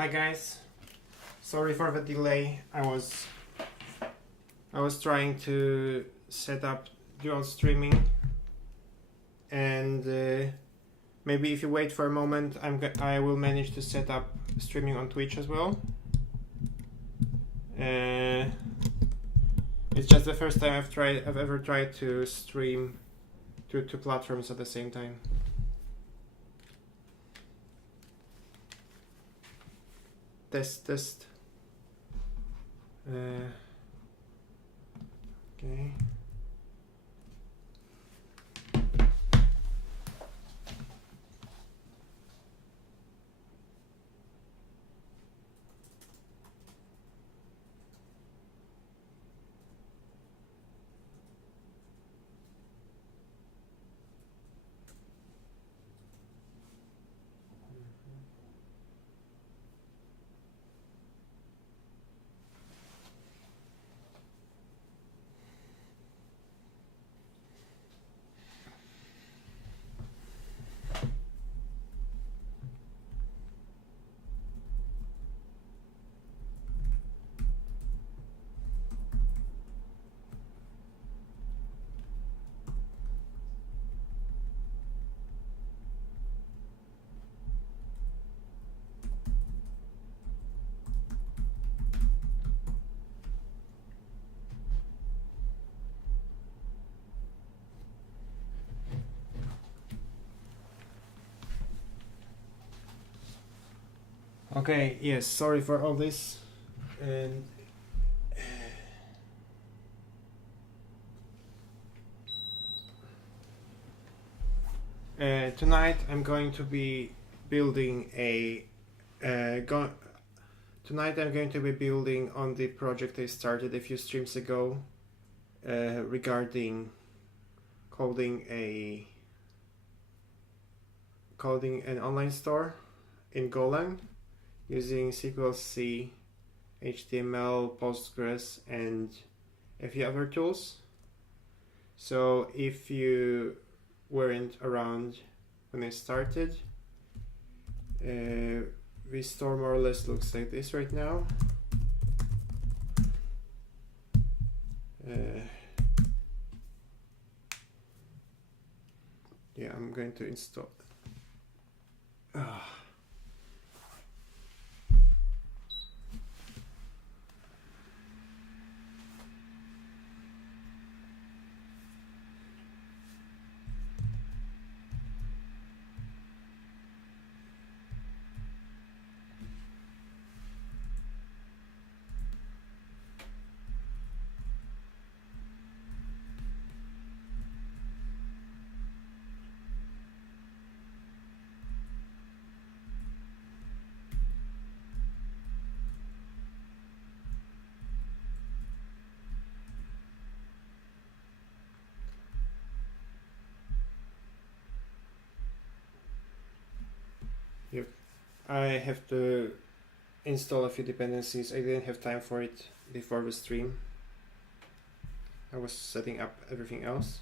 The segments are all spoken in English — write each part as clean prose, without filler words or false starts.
Hi guys, sorry for the delay. I was trying to set up dual streaming, and maybe if you wait for a moment, I will manage to set up streaming on Twitch as well. It's just the first time I've ever tried to stream to two platforms at the same time. Test. Okay. Okay, yes, sorry for all this. And tonight I'm going to be building on the project I started a few streams ago regarding coding an online store in Golang using sqlc, HTML, Postgres, and a few other tools. So if you weren't around when I started, the store more or less looks like this right now. Yeah, I'm going to install. Yep, I have to install a few dependencies. I didn't have time for it before the stream. I was setting up everything else.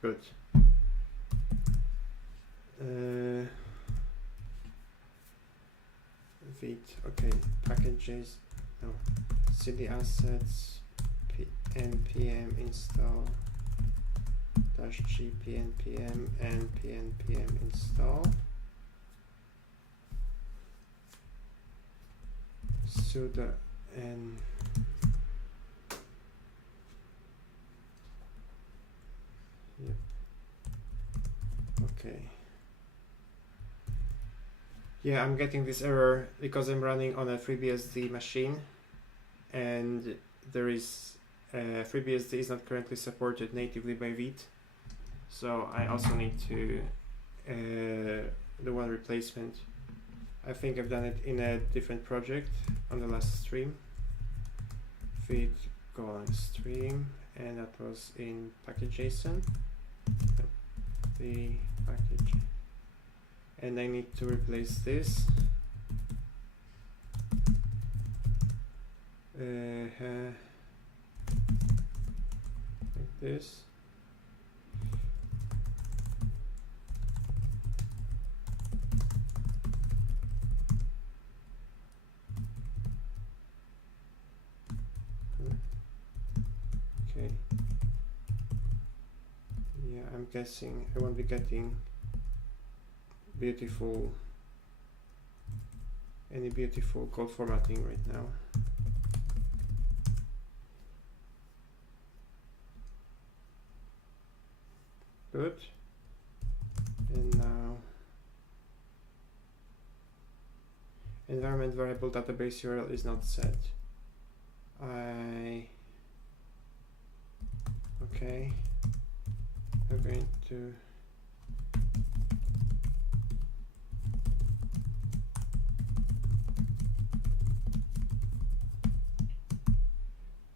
Good. Okay, packages, no, cd assets, npm install -g pnpm and pnpm install sudo n yep. Okay. Yeah, I'm getting this error because I'm running on a FreeBSD machine, and there is FreeBSD is not currently supported natively by Vite, so I also need to do one replacement. I think I've done it in a different project on the last stream. Vite Golang stream, and that was in package.json. The package. And I need to replace this. this. Okay. Yeah, I'm guessing I won't be getting any beautiful code formatting right now. Good. And now environment variable database URL is not set. Okay. I'm going to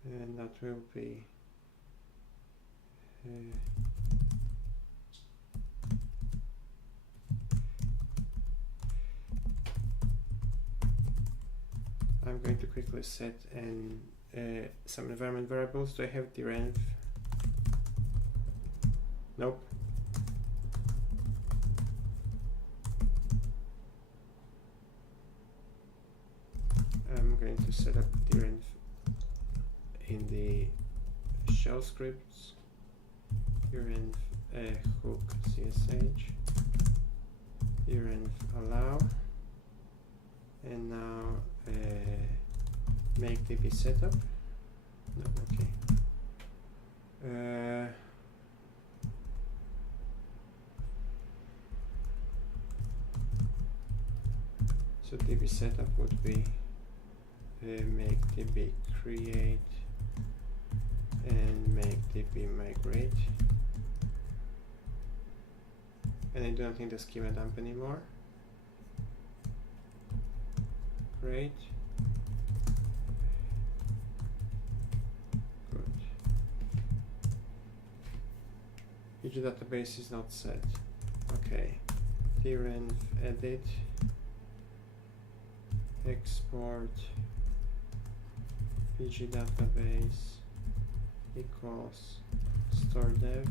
and that will be I'm going to quickly set some environment variables. Do I have the renv? Nope. I'm going to set up the renv in the shell scripts. Renv hook csh. Renv allow. And now make db setup. No, okay. So db setup would be make db create and make db migrate. And I don't need the schema dump anymore. Great. Good. Each database is not set. Okay. Renv edit. Export pg database equals store dev.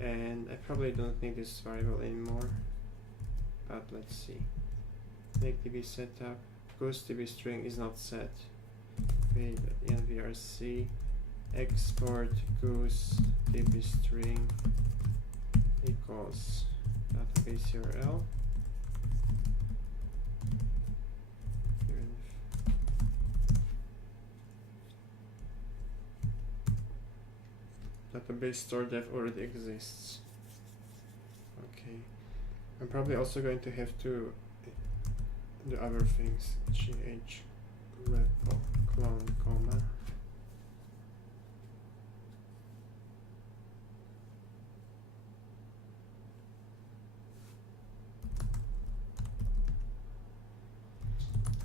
And I probably don't need this variable anymore, but let's see. Make db setup. Goose db string is not set. Okay, nvrc export goose db string equals database URL. Database store dev already exists. Okay, I'm probably also going to have to do other things. Gh repo clone comma.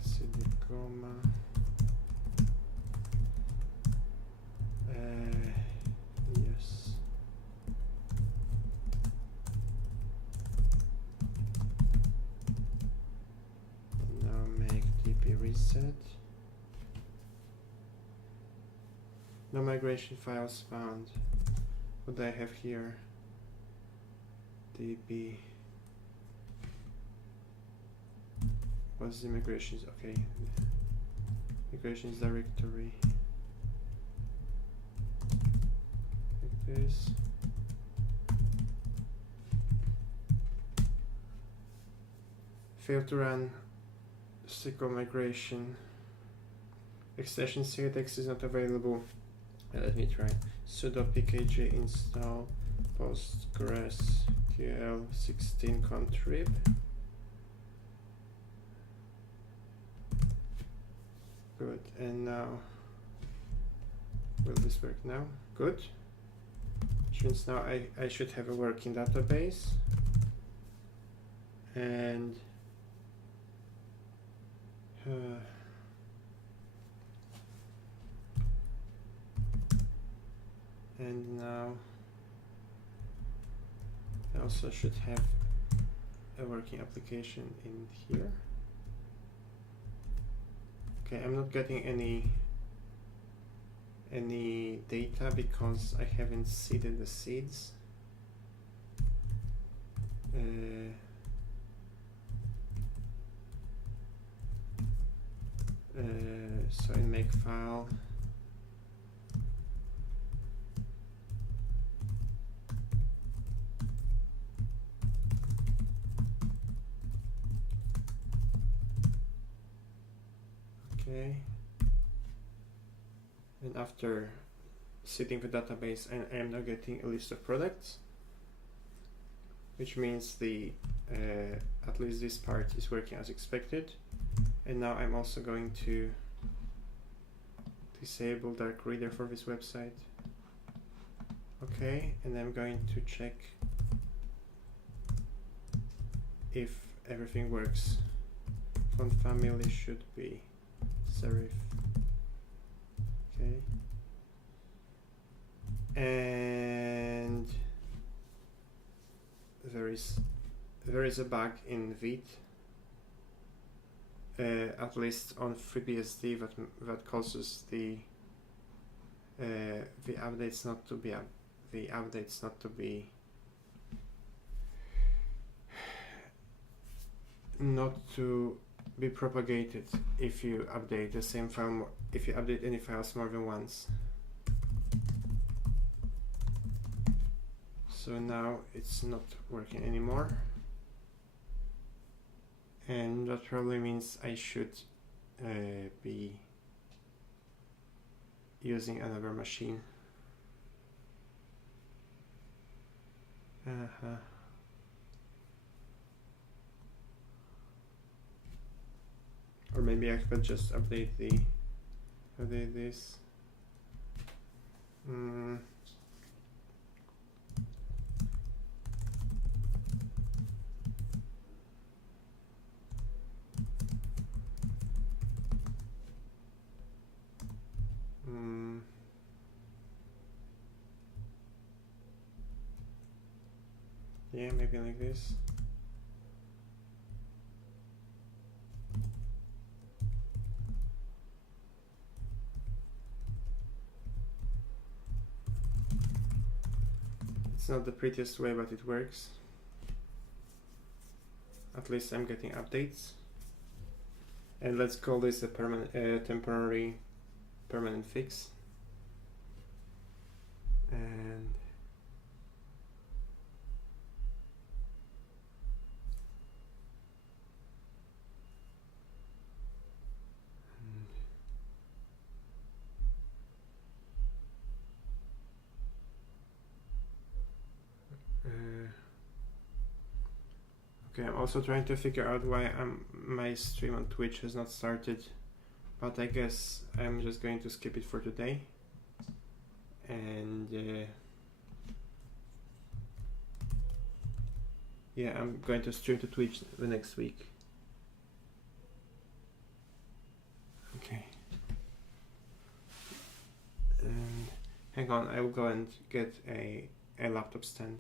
cd comma. Yes. Now make db reset. No migration files found. What do I have here? db. What's the migrations? Okay. Migrations directory. Like this. Failed to run SQL migration. Extension cx is not available. Let me try. Sudo pkg install PostgreSQL 16 contrib. Good. And now, will this work now? Good. Which means now I should have a working database. And now I also should have a working application in here. Okay, I'm not getting any any data because I haven't seeded the seeds. So in makefile, okay, and after seeding the database, I am now getting a list of products, which means the at least this part is working as expected. And now I'm also going to disable dark reader for this website. Okay, and I'm going to check if everything works. Font family should be serif. Okay. And there is a bug in Vite. At least on FreeBSD that causes the updates not to be propagated if you update the same file, if you update any files more than once. So now it's not working anymore. And that probably means I should be using another machine. Or maybe I could just update this. Yeah, maybe like this. It's not the prettiest way, but it works. At least I'm getting updates. And let's call this a temporary permanent fix. And okay, I'm also trying to figure out why my stream on Twitch has not started, but I guess I'm just going to skip it for today. And yeah, I'm going to stream to Twitch the next week. Okay. And hang on, I will go and get a laptop stand.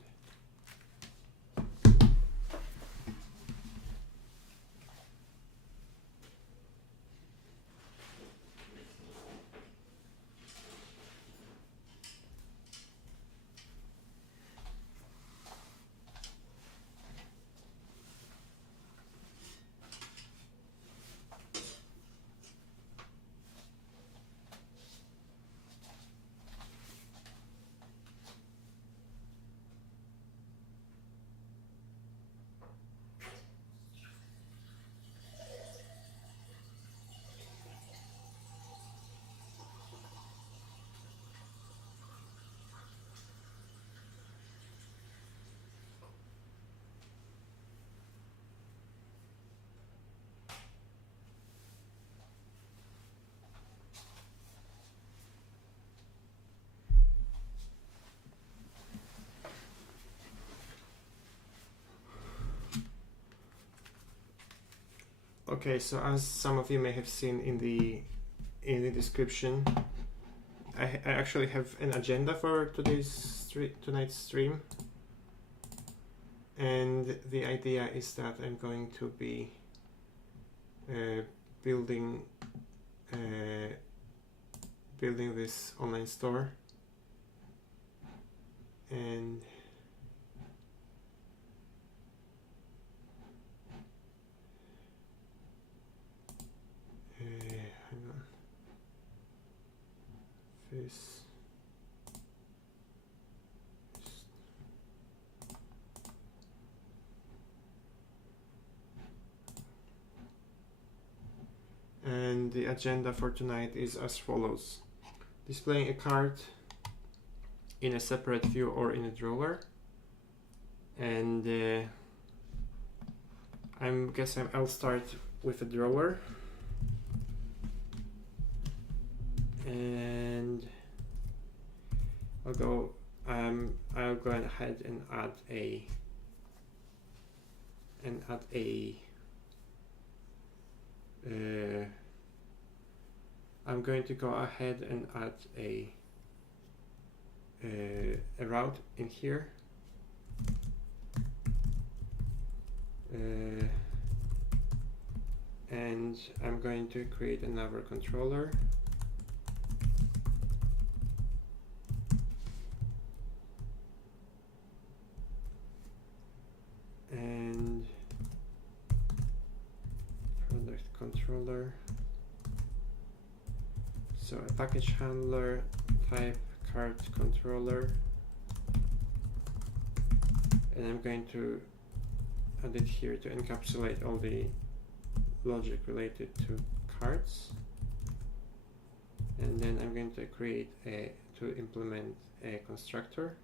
Okay, so as some of you may have seen in the description, I actually have an agenda for tonight's stream, and the idea is that I'm going to be building this online store, and hang on, this. And the agenda for tonight is as follows: displaying a cart in a separate view or in a drawer, and I'll start with a drawer, and I'll go ahead and add I'm going to go ahead and add a route in here, and I'm going to create another controller, and product controller. So a package handler, type cart controller, and I'm going to add it here to encapsulate all the logic related to carts. And then I'm going to create to implement a constructor.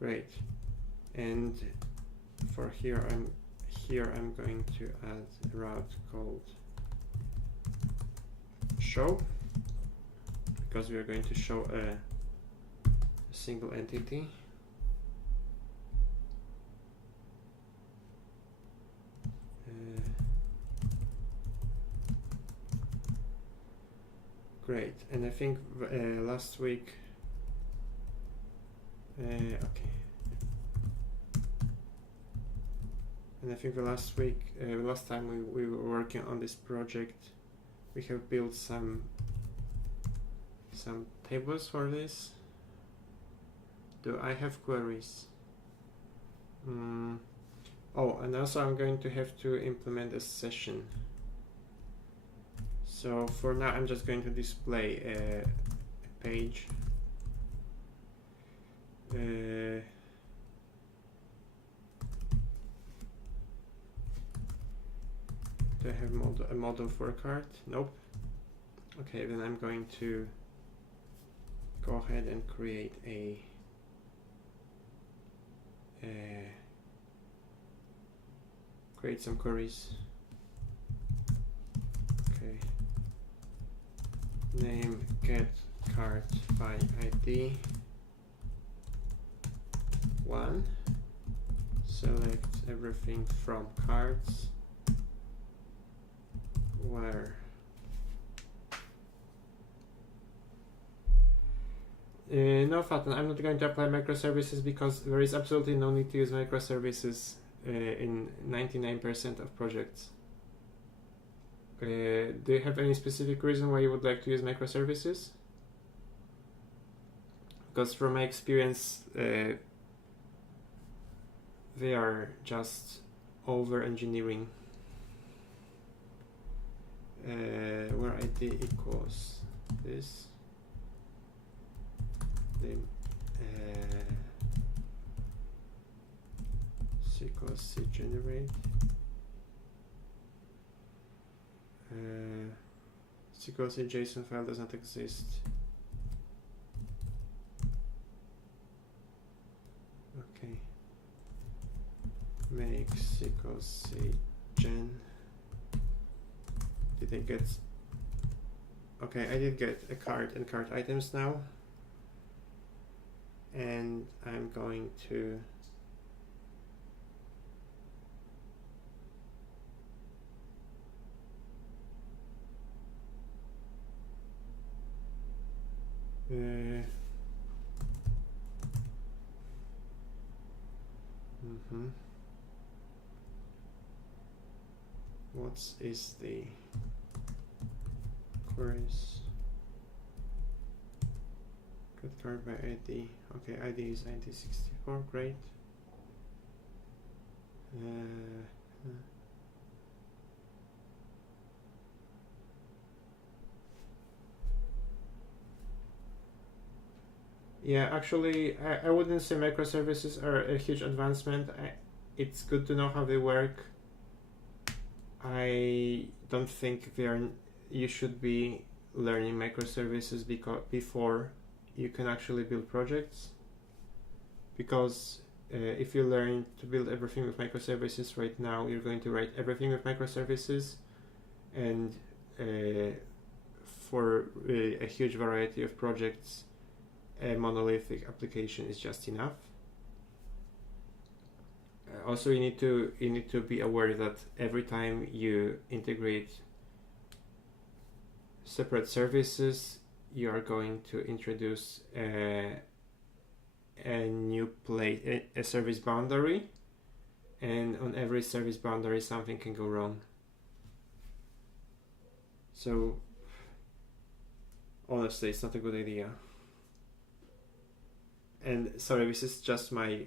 Great, and for here I'm going to add a route called show, because we are going to show a single entity. Great, and I think last week. Okay. And I think last time we were working on this project, we have built some tables for this. Do I have queries? Oh, and also I'm going to have to implement a session. So for now, I'm just going to display a page. Do I have a model for a cart? Nope. Okay, then I'm going to go ahead and create create some queries. Okay. Name get cart by ID 1. Select everything from carts where no, Fatten, I'm not going to apply microservices because there is absolutely no need to use microservices in 99% of projects. Do you have any specific reason why you would like to use microservices? Because from my experience, they are just over-engineering. Where ID equals this. Then sqlc generate. sqlc JSON file does not exist. Okay. Make sqlc gen. Did I get? Okay, I did get a cart and cart items now. And I'm going to What is the queries? Get card by ID. Okay, ID is ID64. Great. Yeah, actually, I wouldn't say microservices are a huge advancement. It's good to know how they work. I don't think you should be learning microservices before you can actually build projects. Because if you learn to build everything with microservices right now, you're going to write everything with microservices, and for a huge variety of projects, a monolithic application is just enough. Also, you need to be aware that every time you integrate separate services, you are going to introduce a new a service boundary, and on every service boundary something can go wrong. So honestly, it's not a good idea. And sorry, this is just my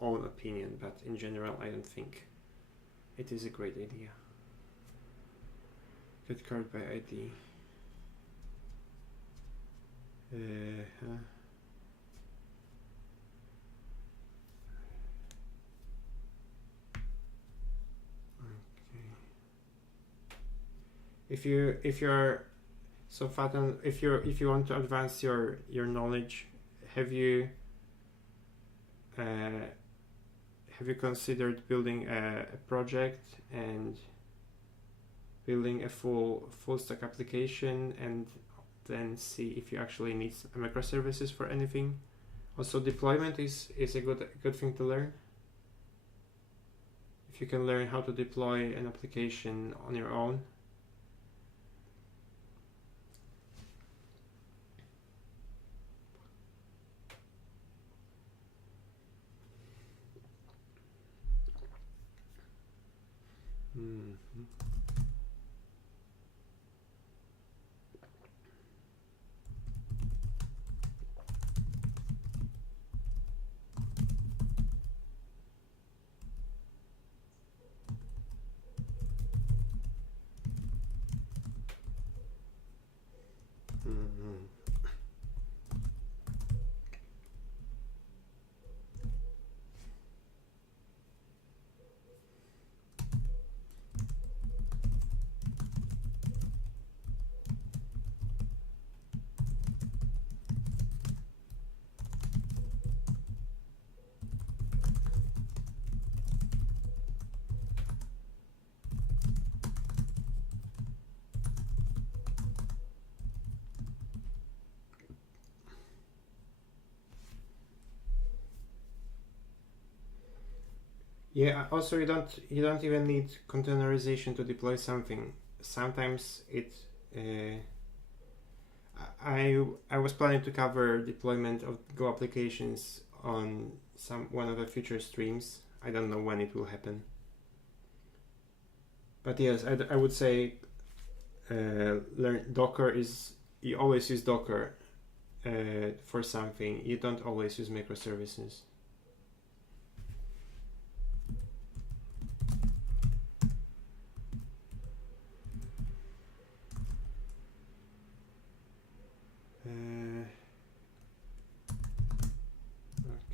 own opinion, but in general I don't think it is a great idea. Get card by ID. If you're so Faton, if you want to advance your knowledge, have you considered building a project and building a full stack application, and then see if you actually need microservices for anything? Also, deployment is a good thing to learn. If you can learn how to deploy an application on your own. Yeah, also you don't even need containerization to deploy something. Sometimes I was planning to cover deployment of Go applications on one of the future streams. I don't know when it will happen. But yes, I would say learn Docker you always use Docker for something. You don't always use microservices.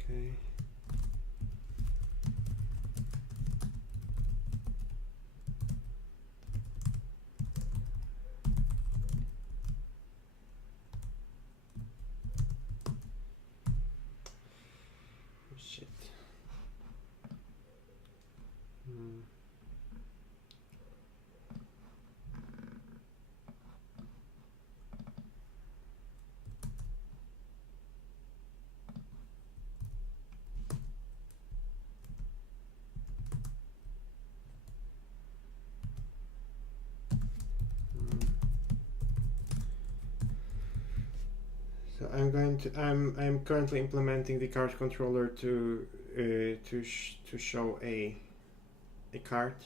Okay. So I'm currently implementing the cart controller to show a cart.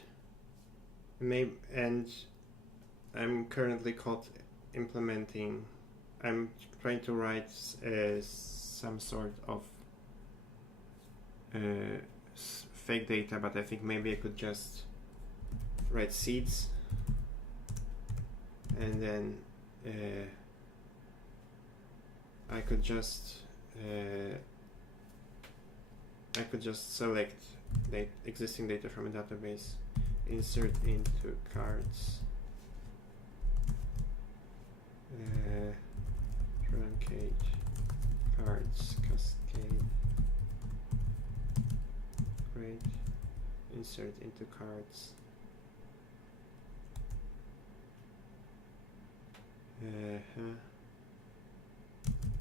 And I'm currently implementing. I'm trying to write some sort of fake data, but I think maybe I could just write seeds, and then I could just select the existing data from a database, insert into cards, truncate cards, cascade, great, insert into cards,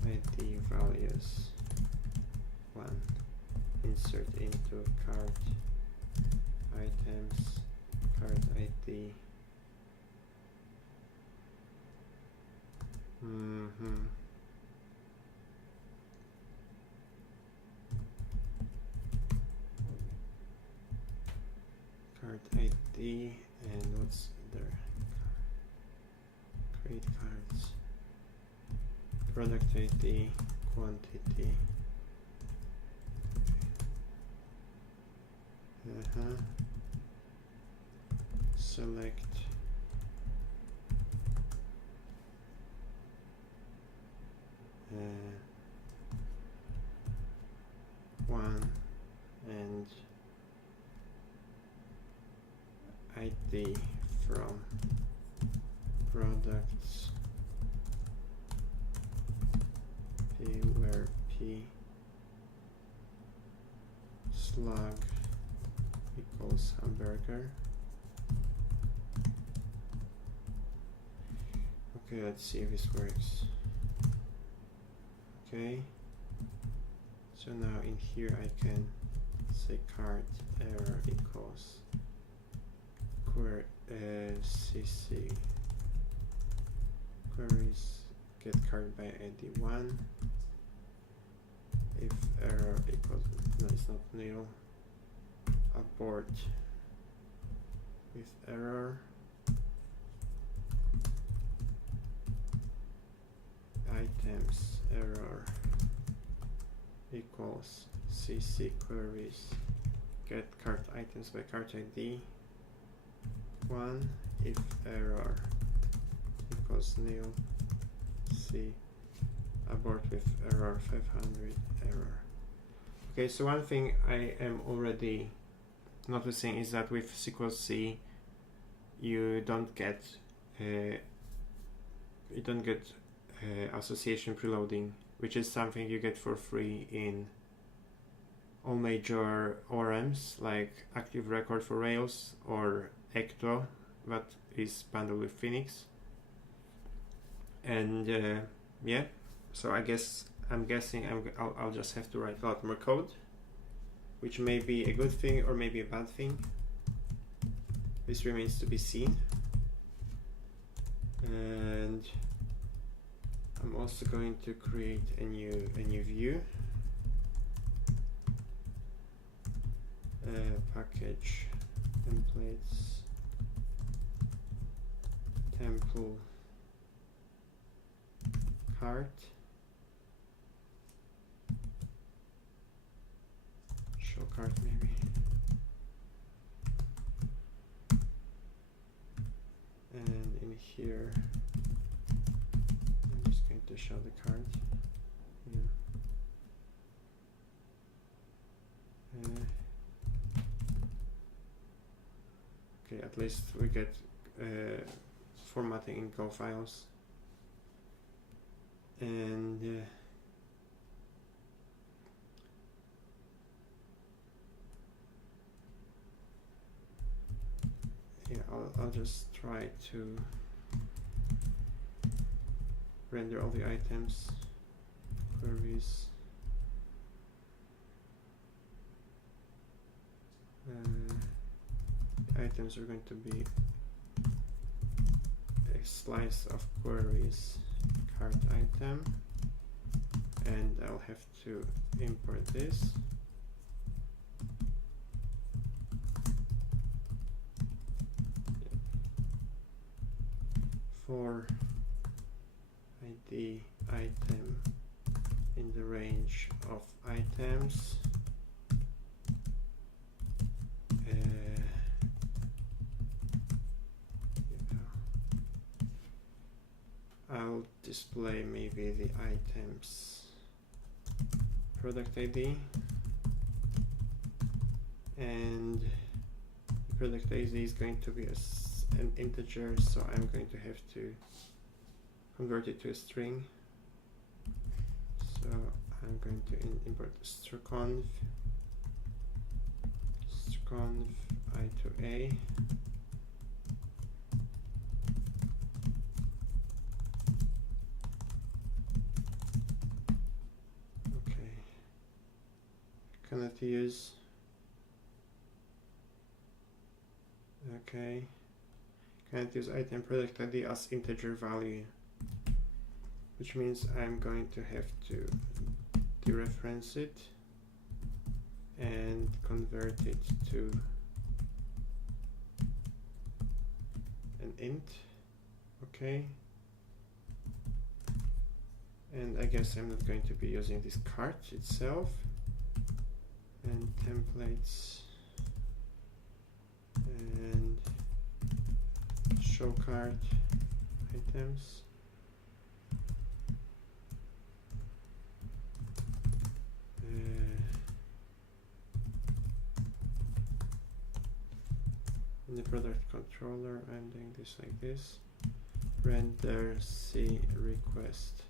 ID values 1, insert into cart items, cart ID. Cart ID, and what's there? Create cards, product ID, quantity. Select one, and ID from products P, where P slug equals hamburger. Okay, let's see if this works. Okay, so now in here I can say cart error equals cc queries get cart by ID 1. If error equals, no, it's not nil, abort with error. Items error equals cc queries get cart items by cart ID 1. If error equals nil, c abort with error 500 error. Okay, so one thing I am already noticing is that with sqlc you don't get association preloading, which is something you get for free in all major ORMs like Active Record for Rails or Ecto, that is bundled with Phoenix. And yeah, so I'm guessing I'll just have to write a lot more code, which may be a good thing or maybe a bad thing. This remains to be seen. And I'm also going to create a new view, package templates temple cart, show cart maybe, and in here I'm just going to show the cart. Okay, at least we get formatting in Go files. And yeah, I'll just try to render all the items, queries, items are going to be a slice of queries, cart item, and I'll have to import this. For ID item in the range of items, I'll display maybe the items product ID, and the product ID is going to be an integer, so I'm going to have to convert it to a string. So I'm going to import strconv I to A, okay, cannot use, okay, cannot use item product ID as integer value, which means I'm going to have to dereference it and convert it to an int, okay. And I guess I'm not going to be using this cart itself, and templates and show cart items. In the product controller, I'm doing this like this. Render C request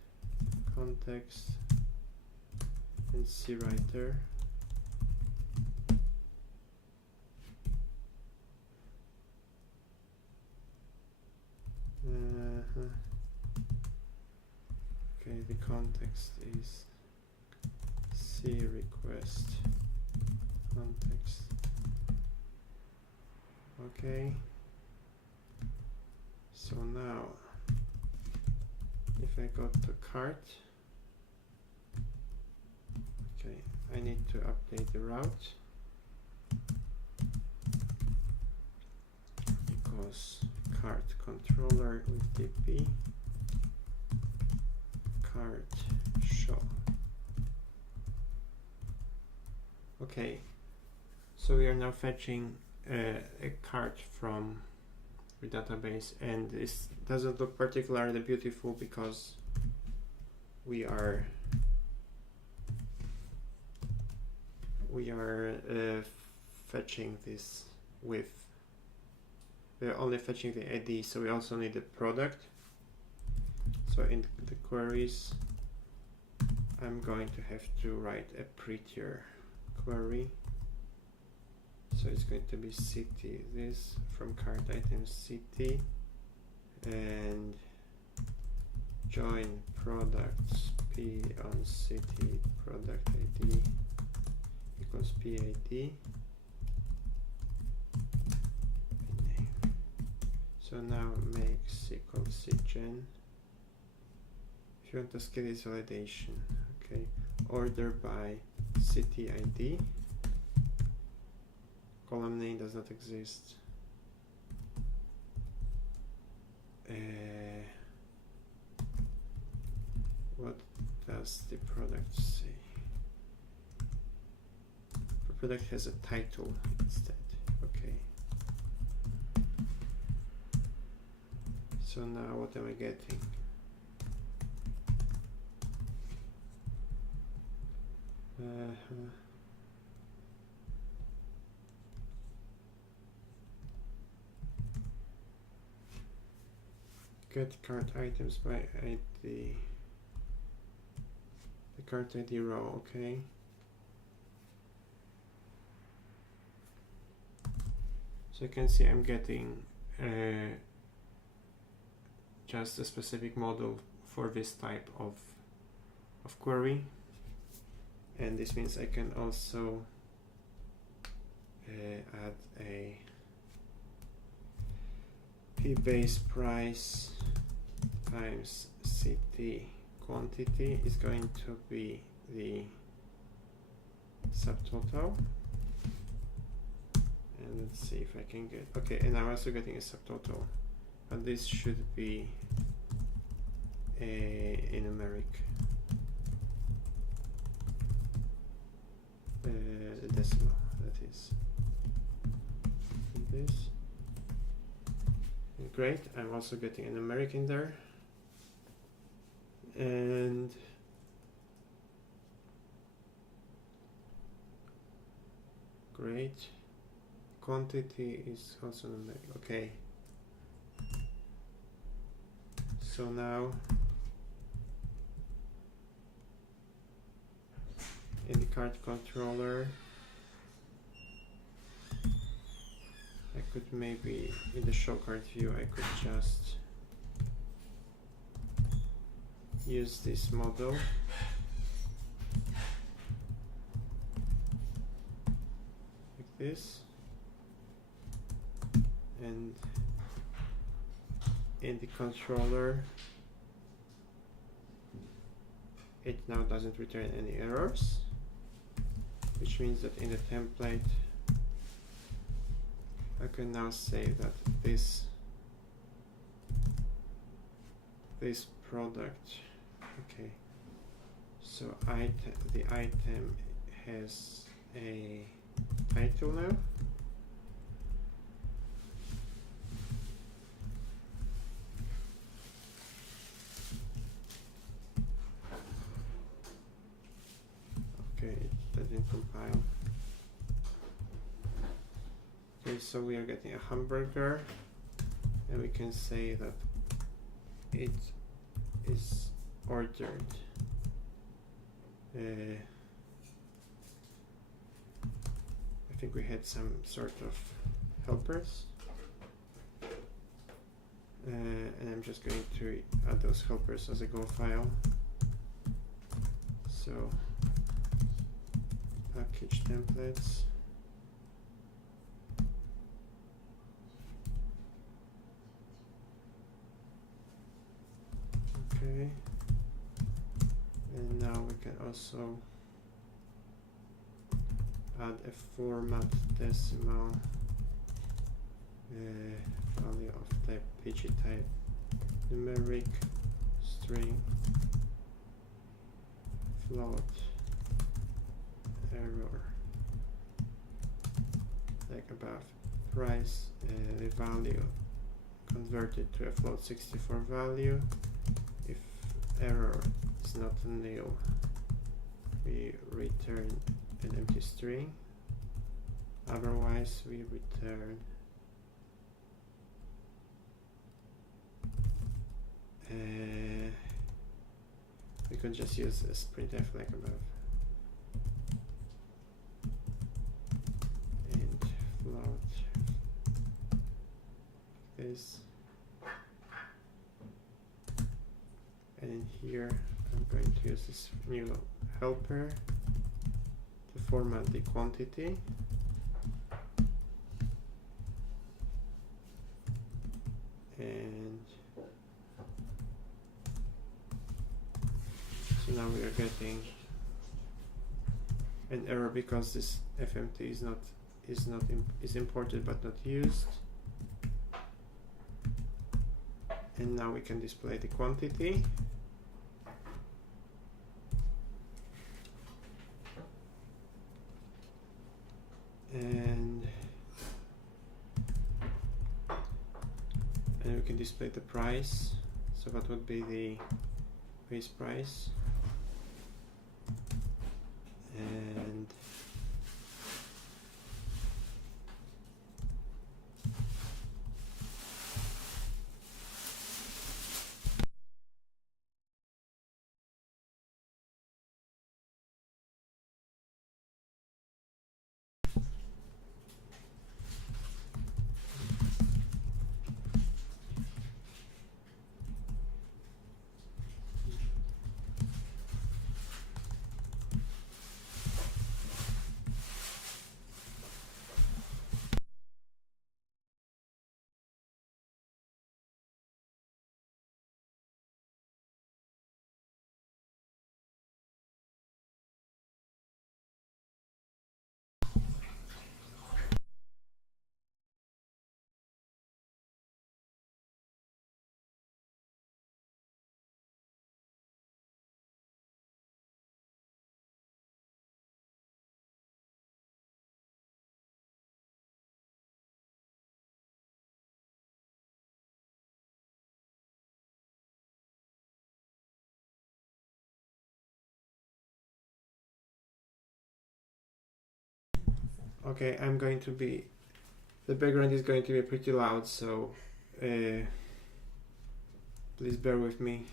context and C writer. Okay, the context is C request context. Okay, so now if I go to cart, okay, I need to update the route because cart controller with dp cart show. Okay, so we are now fetching a cart from the database, and this doesn't look particularly beautiful because we are fetching this with, we're only fetching the ID, so we also need the product. So in the queries, I'm going to have to write a prettier query. So it's going to be city, this from cart item city, and join products p on city product ID equals PID. So now make sqlc gen. If you want to scale this validation, okay, order by city ID. Column name does not exist. What does the product say? The product has a title instead. Okay. So now what am I getting? Get cart items by ID. The cart ID row, okay. So you can see I'm getting just a specific model for this type of query, and this means I can also add a p base price times ct quantity is going to be the subtotal. And let's see if I can get, okay, and I'm also getting a subtotal, but this should be a numeric decimal, that is this. Great, I'm also getting a numeric in there. And great, quantity is also numeric. Okay, so now in the card controller I could maybe, in the show card view, I could just use this model like this, and in the controller it now doesn't return any errors, which means that in the template I can now say that this product, okay, so the item has a title now. Okay, it doesn't compile. Okay, so we are getting a hamburger, and we can say that it is ordered. I think we had some sort of helpers, and I'm just going to add those helpers as a Go file. So package templates. Okay, and now we can also add a format decimal value of type PG type numeric string float error like above. Price, the value converted to a float 64 value. If error is not nil, we return an empty string. Otherwise, we return we could just use a printf like above. And float this. And in here, I'm going to use this new helper to format the quantity. And so now we are getting an error because this FMT is imported but not used. And now we can display the quantity. And we can display the price. So that would be the base price. And Okay, the background is going to be pretty loud, so please bear with me.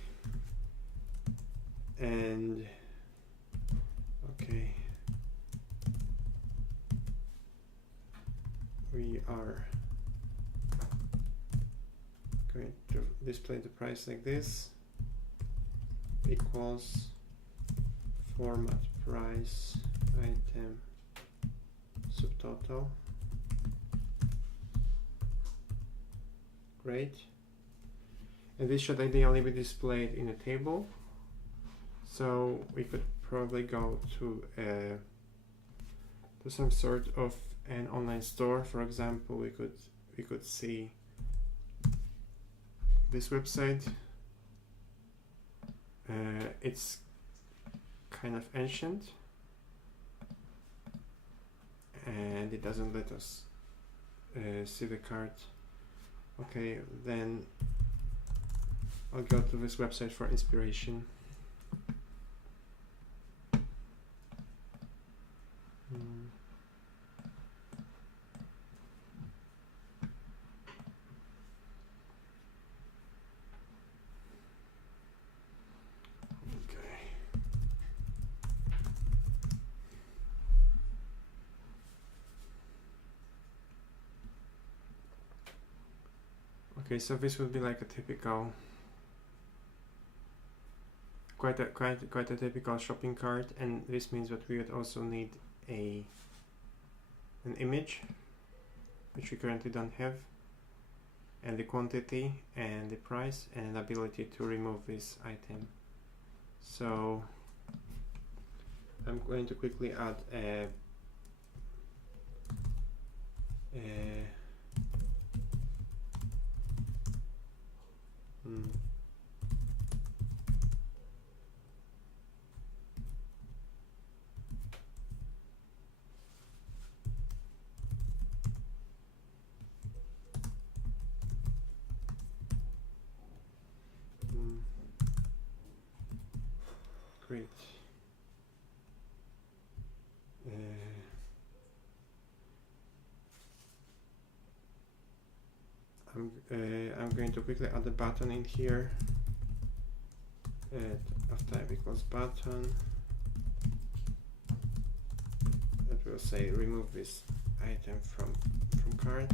And okay, we are going to display the price like this, equals format price item subtotal. Great. And this should ideally be displayed in a table. So we could probably go to some sort of an online store. For example, we could see this website. It's kind of ancient, and it doesn't let us see the cart. Okay, then I'll go to this website for inspiration. Okay, so this would be like a typical, quite a typical shopping cart, and this means that we would also need an image, which we currently don't have, and the quantity and the price and the ability to remove this item. So I'm going to quickly add a great. I'm going to quickly add a button in here. Of type equals button. That will say remove this item from cart.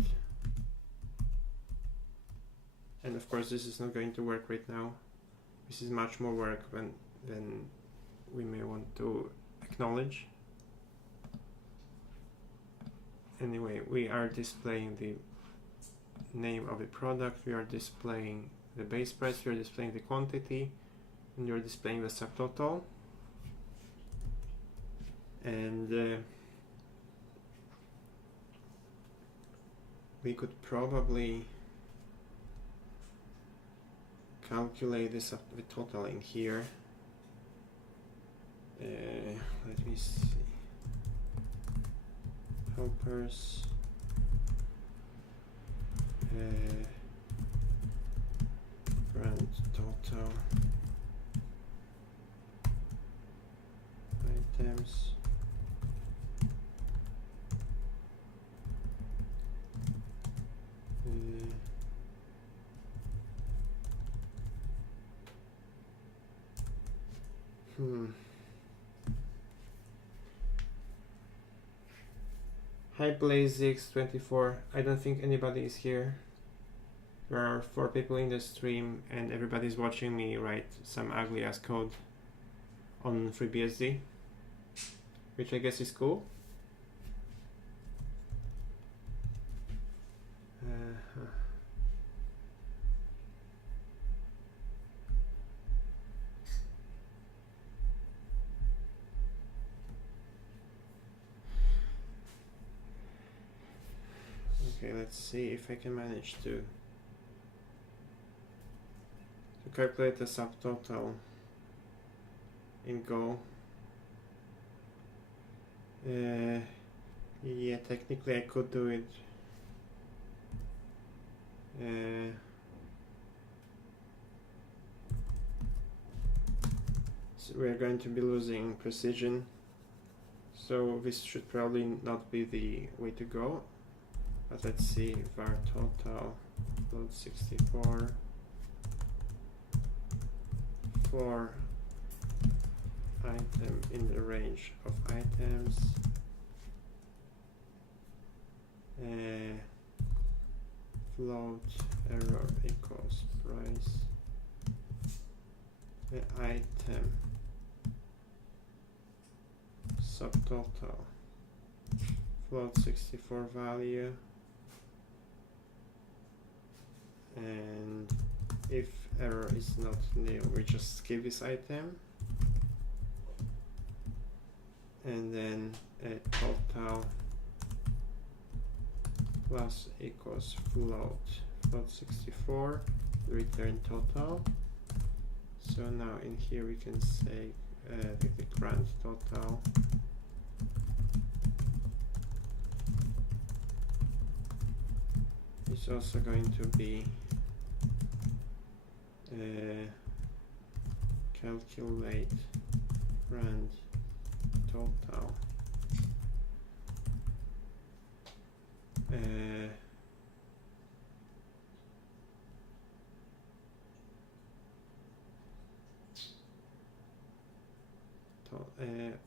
And of course, this is not going to work right now. This is much more work than we may want to acknowledge. Anyway, we are displaying the name of the product, we are displaying the base price, we are displaying the quantity, and you're displaying the subtotal. And we could probably calculate the total in here. Let me see. Helpers. Grand total. Items. Hi Blazix24. I don't think anybody is here. There are 4 people in the stream and everybody's watching me write some ugly ass code on FreeBSD, which I guess is cool. Okay, let's see if I can manage to calculate the subtotal in Go. Yeah, technically I could do it. So we're going to be losing precision. So this should probably not be the way to go, but let's see. Var total load 64 for item in the range of items. Float error equals price. The item subtotal float 64 value, and if error is not nil, we just skip this item, and then a total plus equals float 64, return total. So now in here we can say the grand total is also going to be calculate grand total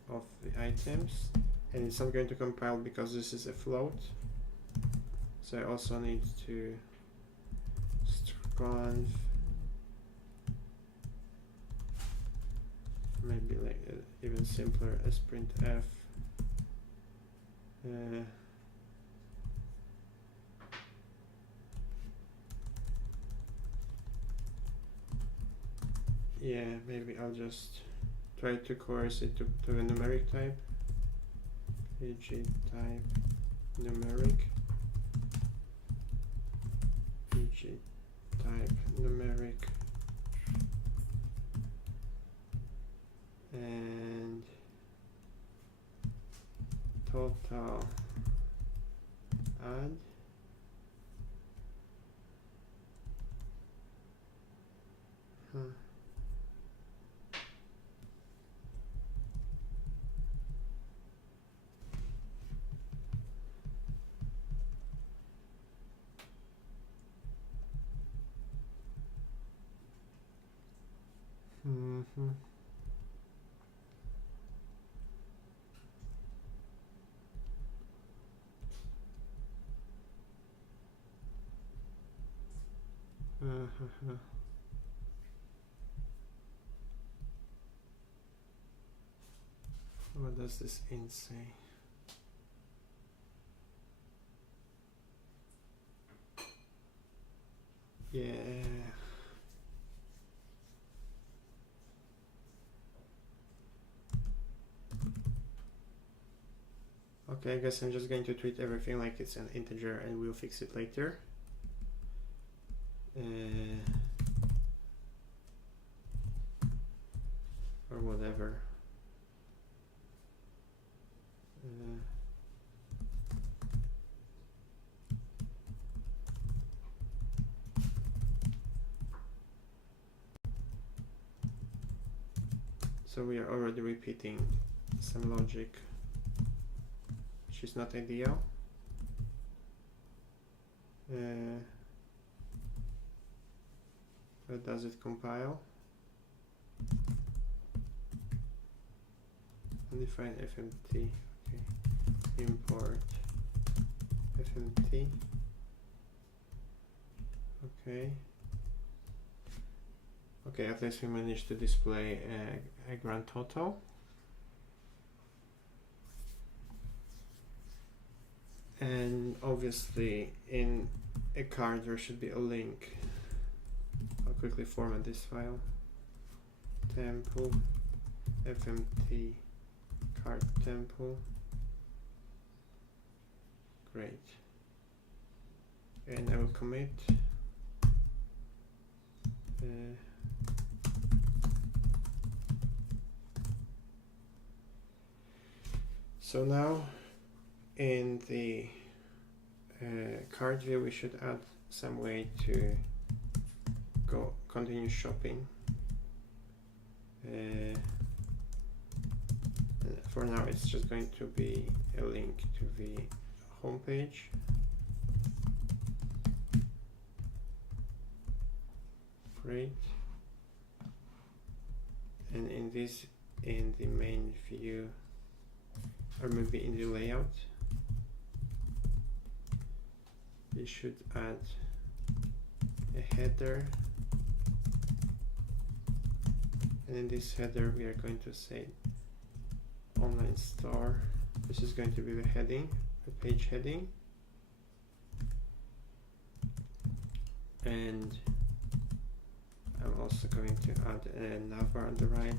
of the items, and it's not going to compile because this is a float. So I also need to conf, maybe like even simpler as printf yeah, maybe I'll just try to coerce it to a numeric type. pg type numeric, pg type numeric, and total add. What does this int say? Yeah. Okay, I guess I'm just going to treat everything like it's an integer and we'll fix it later. Or whatever. So we are already repeating some logic, which is not ideal. But does it compile? Undefined FMT. Okay. Import FMT. Okay. Okay, at least we managed to display a grand total. And obviously in a card there should be a link. I'll quickly format this file. Temple FMT card temple. Great. And I will commit. So now in the card view we should add some way to continue shopping. For now, it's just going to be a link to the homepage. Great. And in the main view, or maybe in the layout, we should add a header. And in this header, we are going to say online store. This is going to be the heading, the page heading. And I'm also going to add a navbar on the right.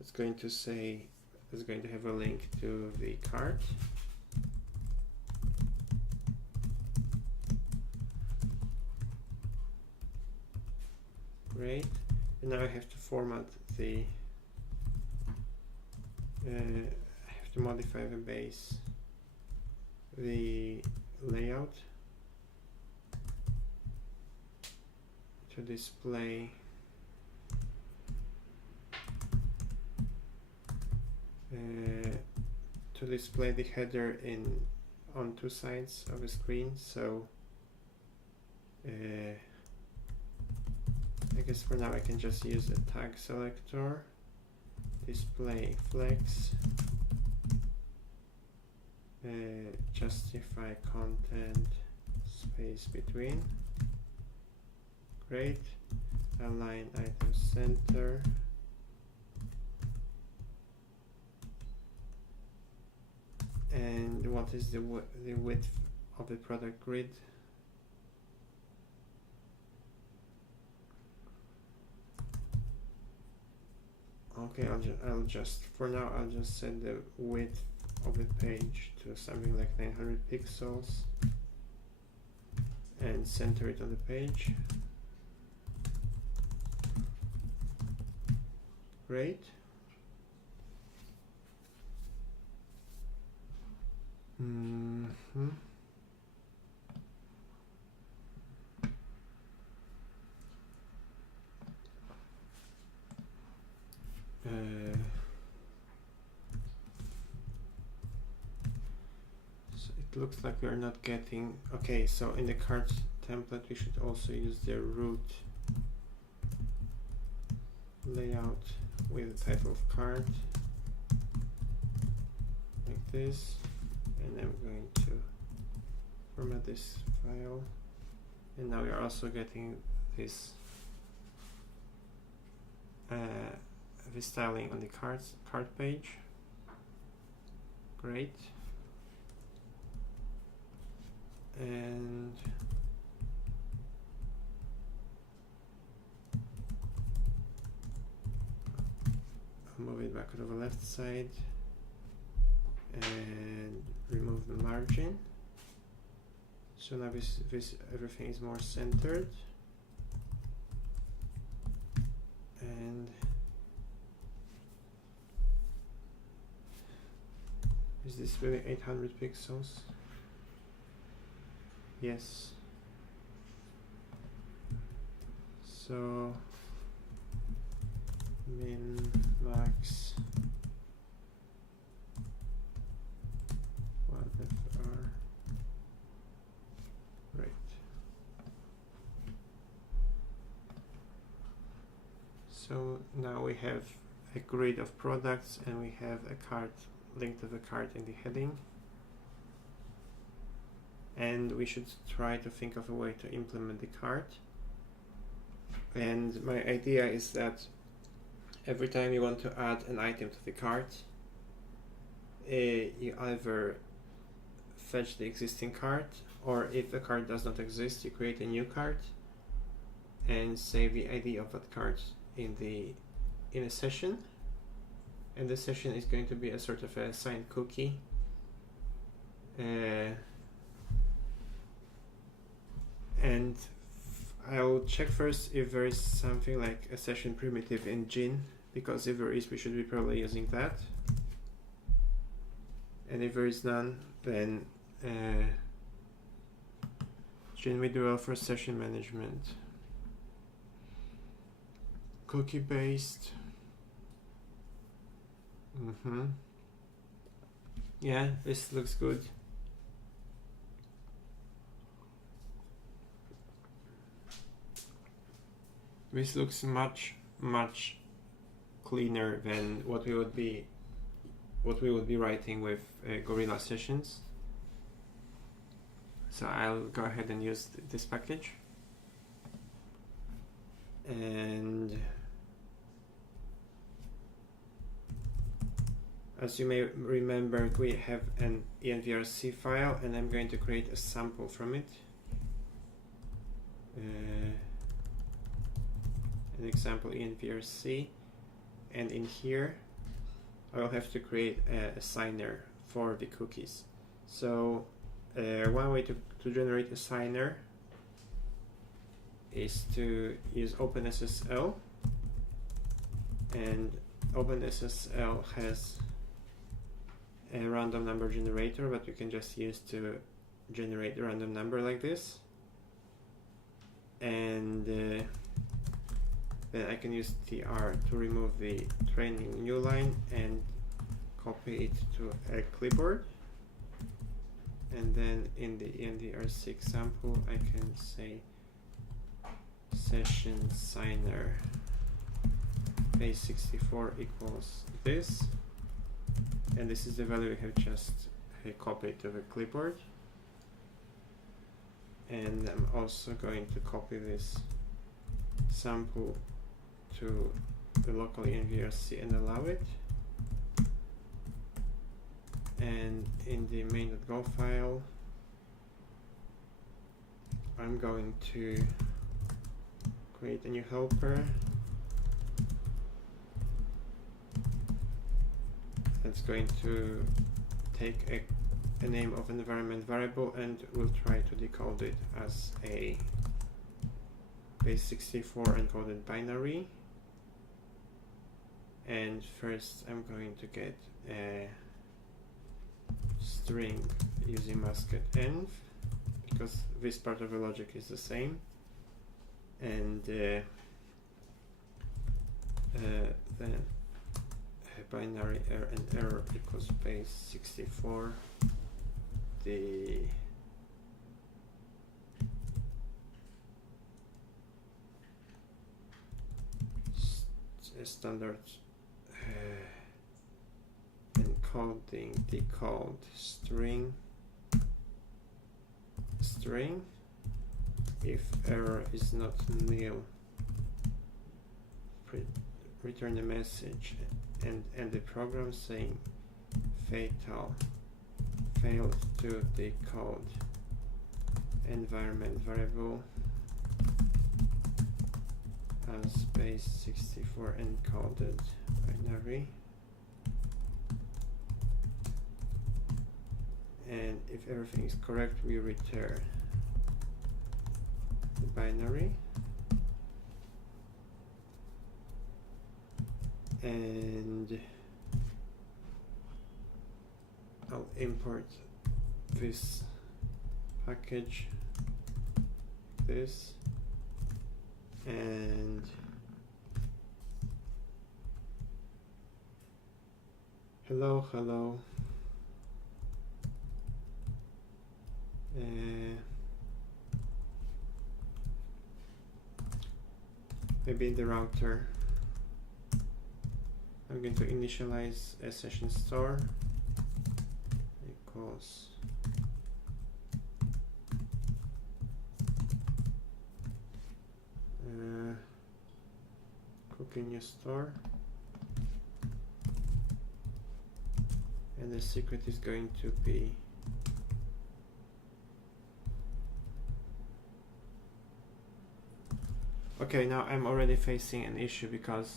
It's going to say, it's going to have a link to the cart. Great. And now I have to format the, I have to modify the base, the layout to display the header on two sides of the screen. So I guess for now I can just use a tag selector, display flex, justify content, space between. Great. Align item center. And what is the width of the product grid? Okay, I'll just for now I'll just set the width of the page to something like 900 pixels and center it on the page. Great. So it looks like we are not getting, okay, so in the cart template we should also use the root layout with the type of cart like this, and I'm going to format this file, and now we are also getting this the styling on the cart page. Great. And I'll move it back to the left side and remove the margin. So now this everything is more centered. And is this really 800 pixels? Yes. So min, max, 1FR. Right. So now we have a grid of products and we have a cart, link to the cart in the heading. And we should try to think of a way to implement the cart. And my idea is that every time you want to add an item to the cart, you either fetch the existing cart, or if a cart does not exist, you create a new cart and save the ID of that cart in a session. And the session is going to be a sort of a signed cookie. And I'll check first if there is something like a session primitive in Gin, because if there is, we should be probably using that. And if there is none, then Gin we do for session management. Cookie based. Yeah, this looks good. This looks much cleaner than what we would be writing with Gorilla sessions. So I'll go ahead and use this package. And as you may remember, we have an envrc file, and I'm going to create a sample from it. An example envrc, and in here I'll have to create a signer for the cookies. So one way to generate a signer is to use OpenSSL, and OpenSSL has a random number generator that you can just use to generate a random number like this. And then I can use tr to remove the training new line and copy it to a clipboard. And then in the envrc example, I can say session signer base64 equals this, and this is the value we have just copied to the clipboard. And I'm also going to copy this sample to the local envrc and allow it. And in the main.go file, I'm going to create a new helper that's going to take a name of an environment variable, and we'll try to decode it as a base64 encoded binary. And first I'm going to get a string using musket-env, because this part of the logic is the same. And then binary error and error equals base64. The standard encoding decode string if error is not nil, return a message and end the program saying failed to decode environment variable as base64 encoded binary. And if everything is correct, we return the binary. And I'll import this package, this, and hello. Maybe in the router I'm going to initialize a session store equals cookie new store, and the secret is going to be okay. Now I'm already facing an issue because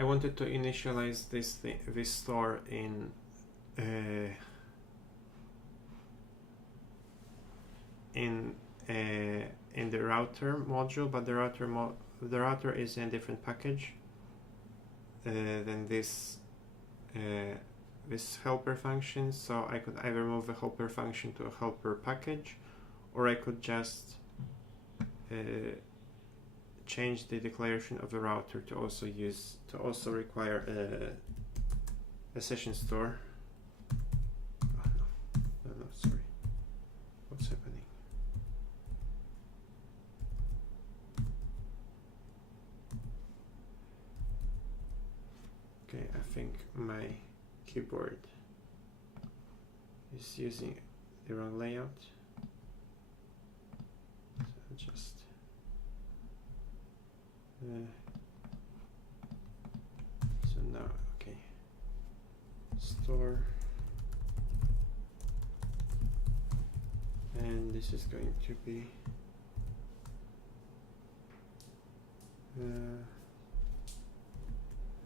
I wanted to initialize this store in the router module, but the router is in a different package than this helper function. So I could either move the helper function to a helper package, or I could just change the declaration of the router to also require a session store. Oh, no, sorry. What's happening? Okay, I think my keyboard is using the wrong layout. So just so now, okay, store, and this is going to be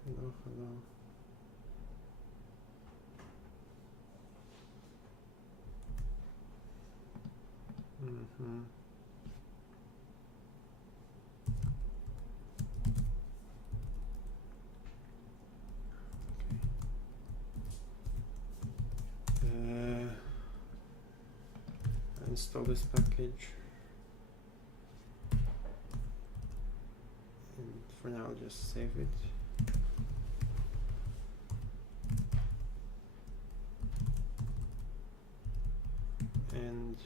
hello. Install this package, and for now I'll just save it. And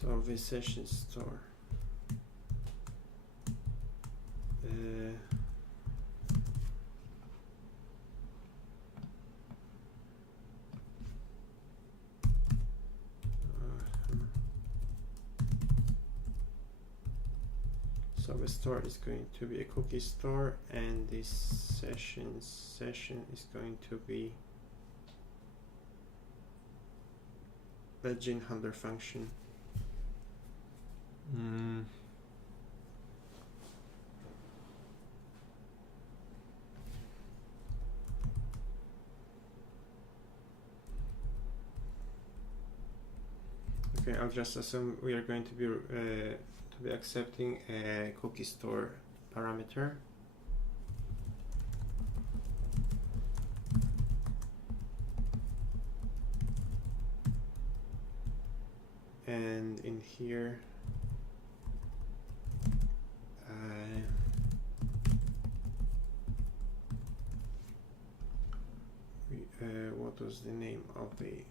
so the session store, so the store is going to be a cookie store, and this session is going to be the gene handler function. Okay, I'll just assume we are going to be accepting a cookie store parameter. And in here, what was the name of the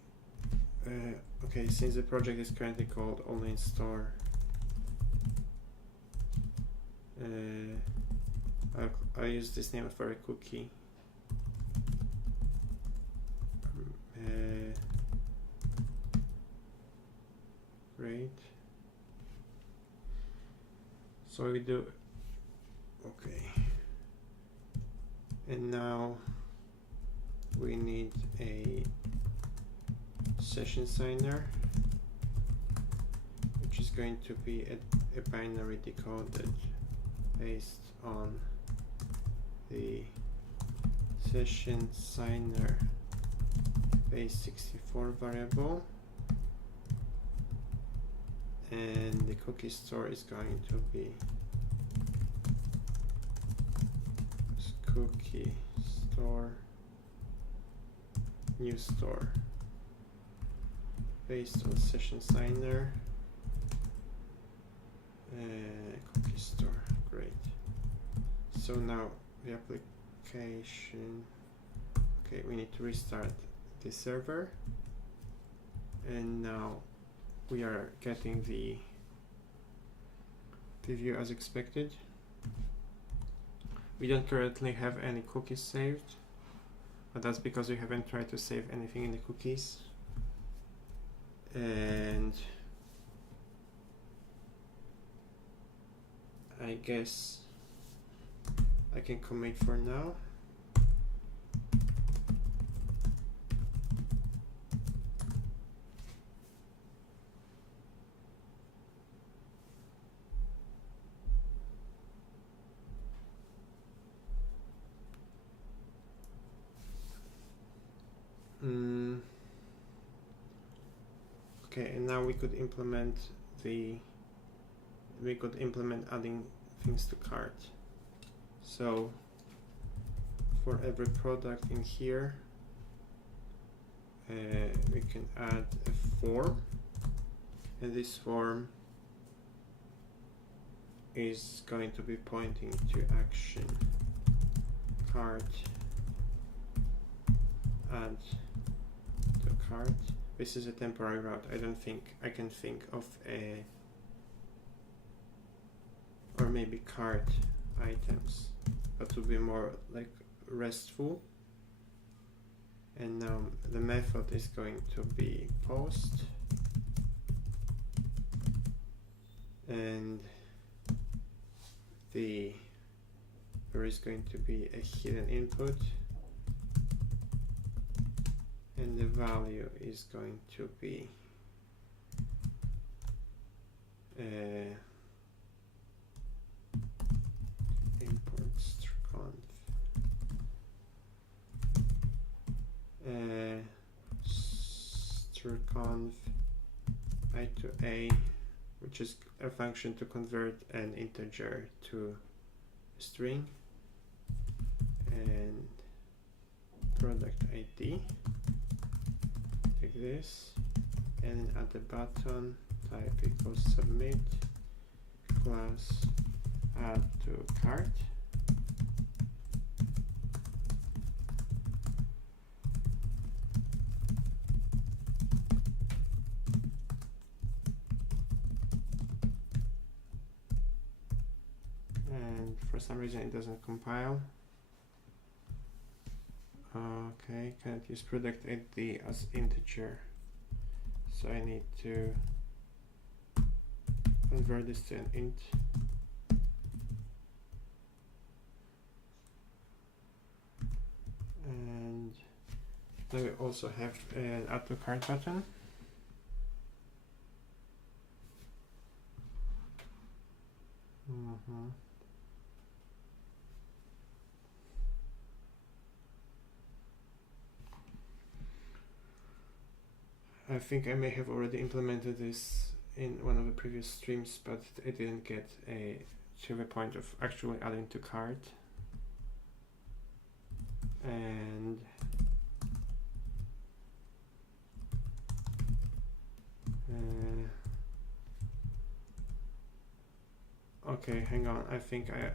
okay, since the project is currently called online store, I'll use this name for a cookie. Great. So we do, okay. And now we need a session signer, which is going to be a binary decoded based on the session signer base64 variable, and the cookie store is going to be cookie store new store based on session signer cookie store. Great. So now the application, okay, we need to restart the server, and now we are getting the view as expected. We don't currently have any cookies saved, but that's because we haven't tried to save anything in the cookies. And I guess I can commit for now. Okay, and now we could implement adding things to cart. So for every product in here, we can add a form, and this form is going to be pointing to action cart, add to cart. This is a temporary route. I don't think I can think of a, or maybe cart items, that would be more like RESTful. And now the method is going to be post, and there is going to be a hidden input, and the value is going to be import strconf strconf I to a, which is a function to convert an integer to a string, and product ID, like this, and at the button type equals submit class add to cart. And for some reason it doesn't compile. Okay, can't use product ID as integer, so I need to convert this to an int. And now we also have an add to cart button. I think I may have already implemented this in one of the previous streams, but I didn't get to the point of actually adding to cart. And okay, hang on, I think I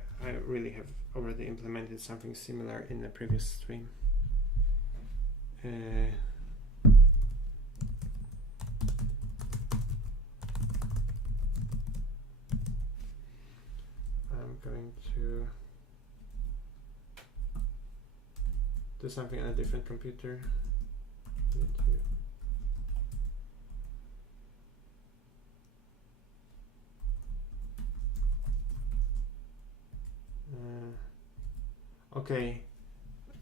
really have already implemented something similar in the previous stream. I'm going to do something on a different computer. Okay,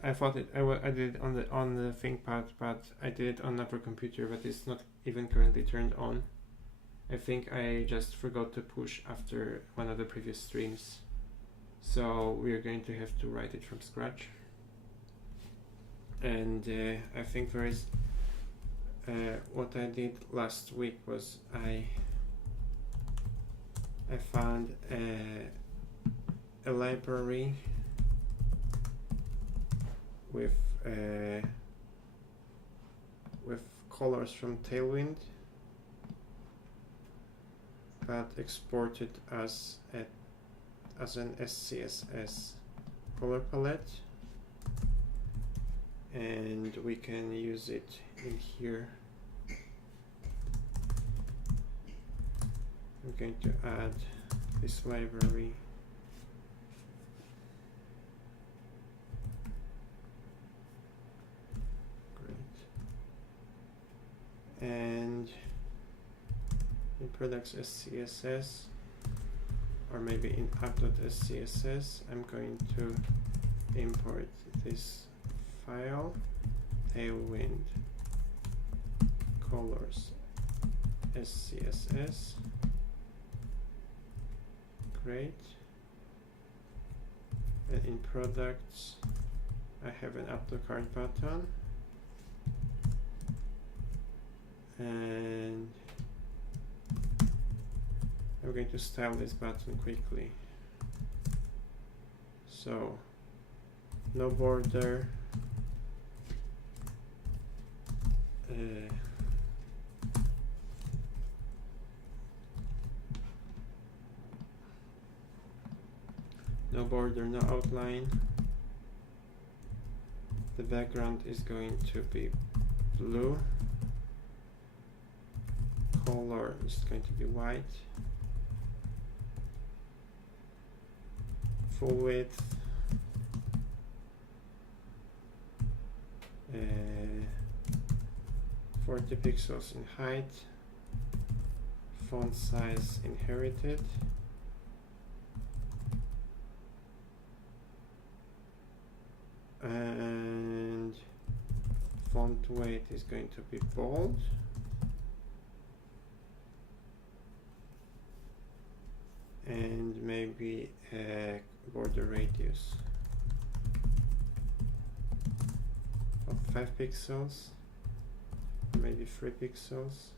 I thought I did it on the ThinkPad, but I did it on another computer that is not even currently turned on. I think I just forgot to push after one of the previous streams, so we are going to have to write it from scratch. And I think there is what I did last week was I found a library with colors from Tailwind that exported as an SCSS color palette, and we can use it in here. I'm going to add this library. And in products SCSS, or maybe in app.scss, I'm going to import this file, tailwind colors SCSS. Great. And in products, I have an add to cart button. And I'm going to style this button quickly. So, no border, no border, no outline. The background is going to be blue. Color is going to be white. Full width. 40 pixels in height. Font size inherited. And font weight is going to be bold. And maybe a border radius of 5 pixels, maybe 3 pixels.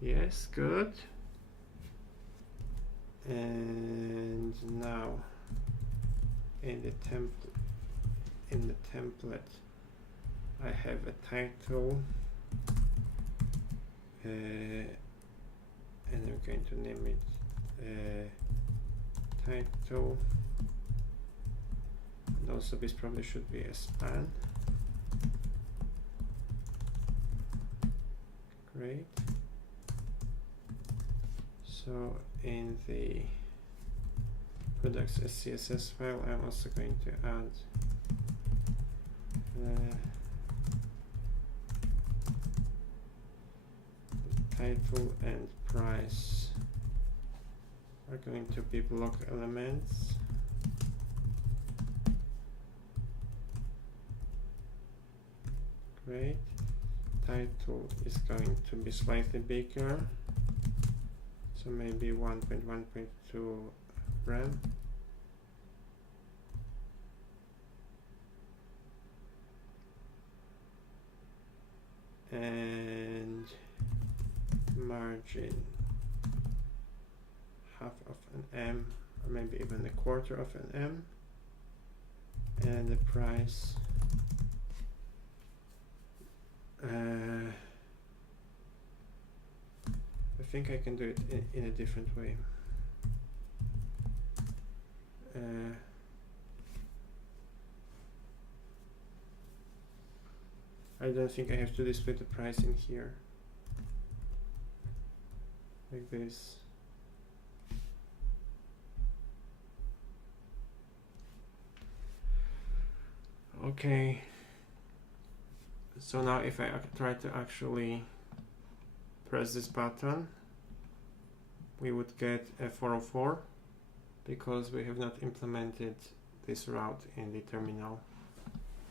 Yes, good. And now in the template I have a title, and I'm going to name it title, and also this probably should be a span. Great. So in the products as CSS file, I'm also going to add title and price are going to be block elements. Great. Title is going to be slightly bigger, so maybe 1.1.2 RAM. And margin half of an M, or maybe even a quarter of an M. And the price I think I can do it in a different way. I don't think I have to display the price in here like this. Okay, so now if I try to actually press this button, we would get a 404 because we have not implemented this route in the terminal,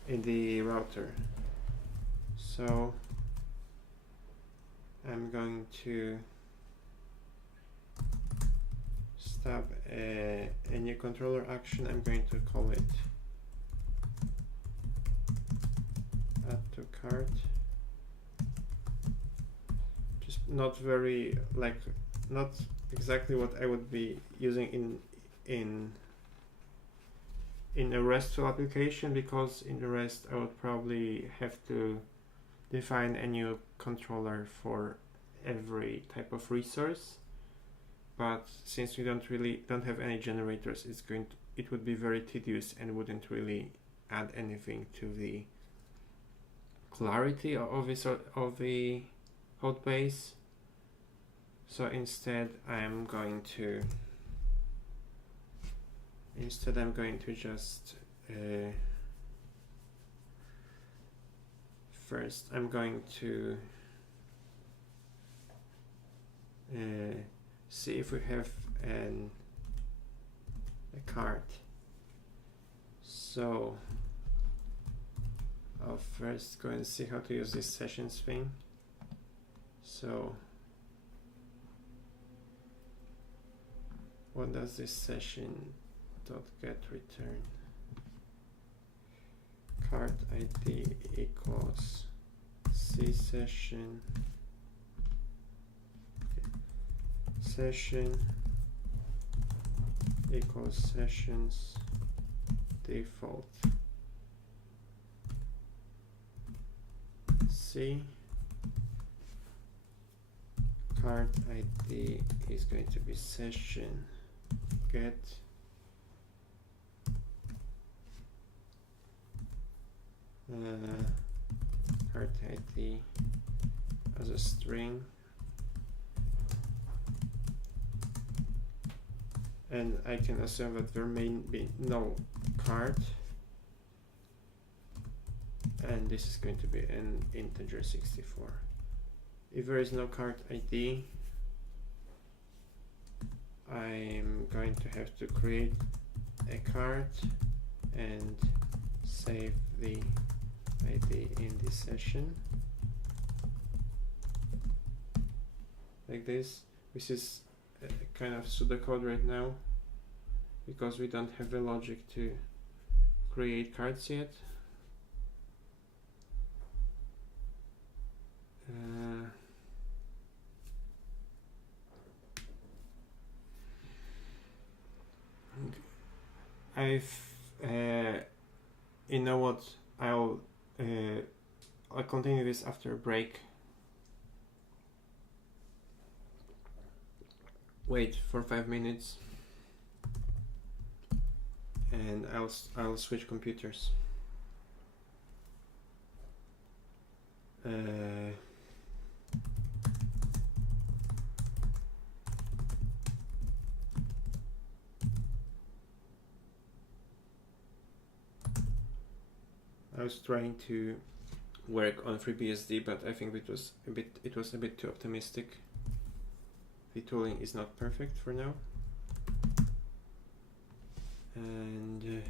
in the router. So I'm going to stop a new controller action. I'm going to call it add to cart. Just not very, like, not exactly what I would be using in a RESTful application, because in the REST I would probably have to define a new controller for every type of resource. But since we don't have any generators, it would be very tedious and wouldn't really add anything to the clarity of the code base. So instead I'm going to just first I'm going to see if we have a cart. So I'll first go and see how to use this sessions thing. So what does this session.get return? Cart ID equals C session equals sessions default C. cart ID is going to be session get cart ID as a string, and I can assume that there may be no cart, and this is going to be an integer 64. If there is no cart ID, I'm going to have to create a cart and save the ID in this session like this. This is kind of pseudocode right now because we don't have the logic to create cards yet. You know what, I'll continue this after a break. Wait for 5 minutes and I'll switch computers. I was trying to work on FreeBSD, but I think it was a bit too optimistic. The tooling is not perfect for now, and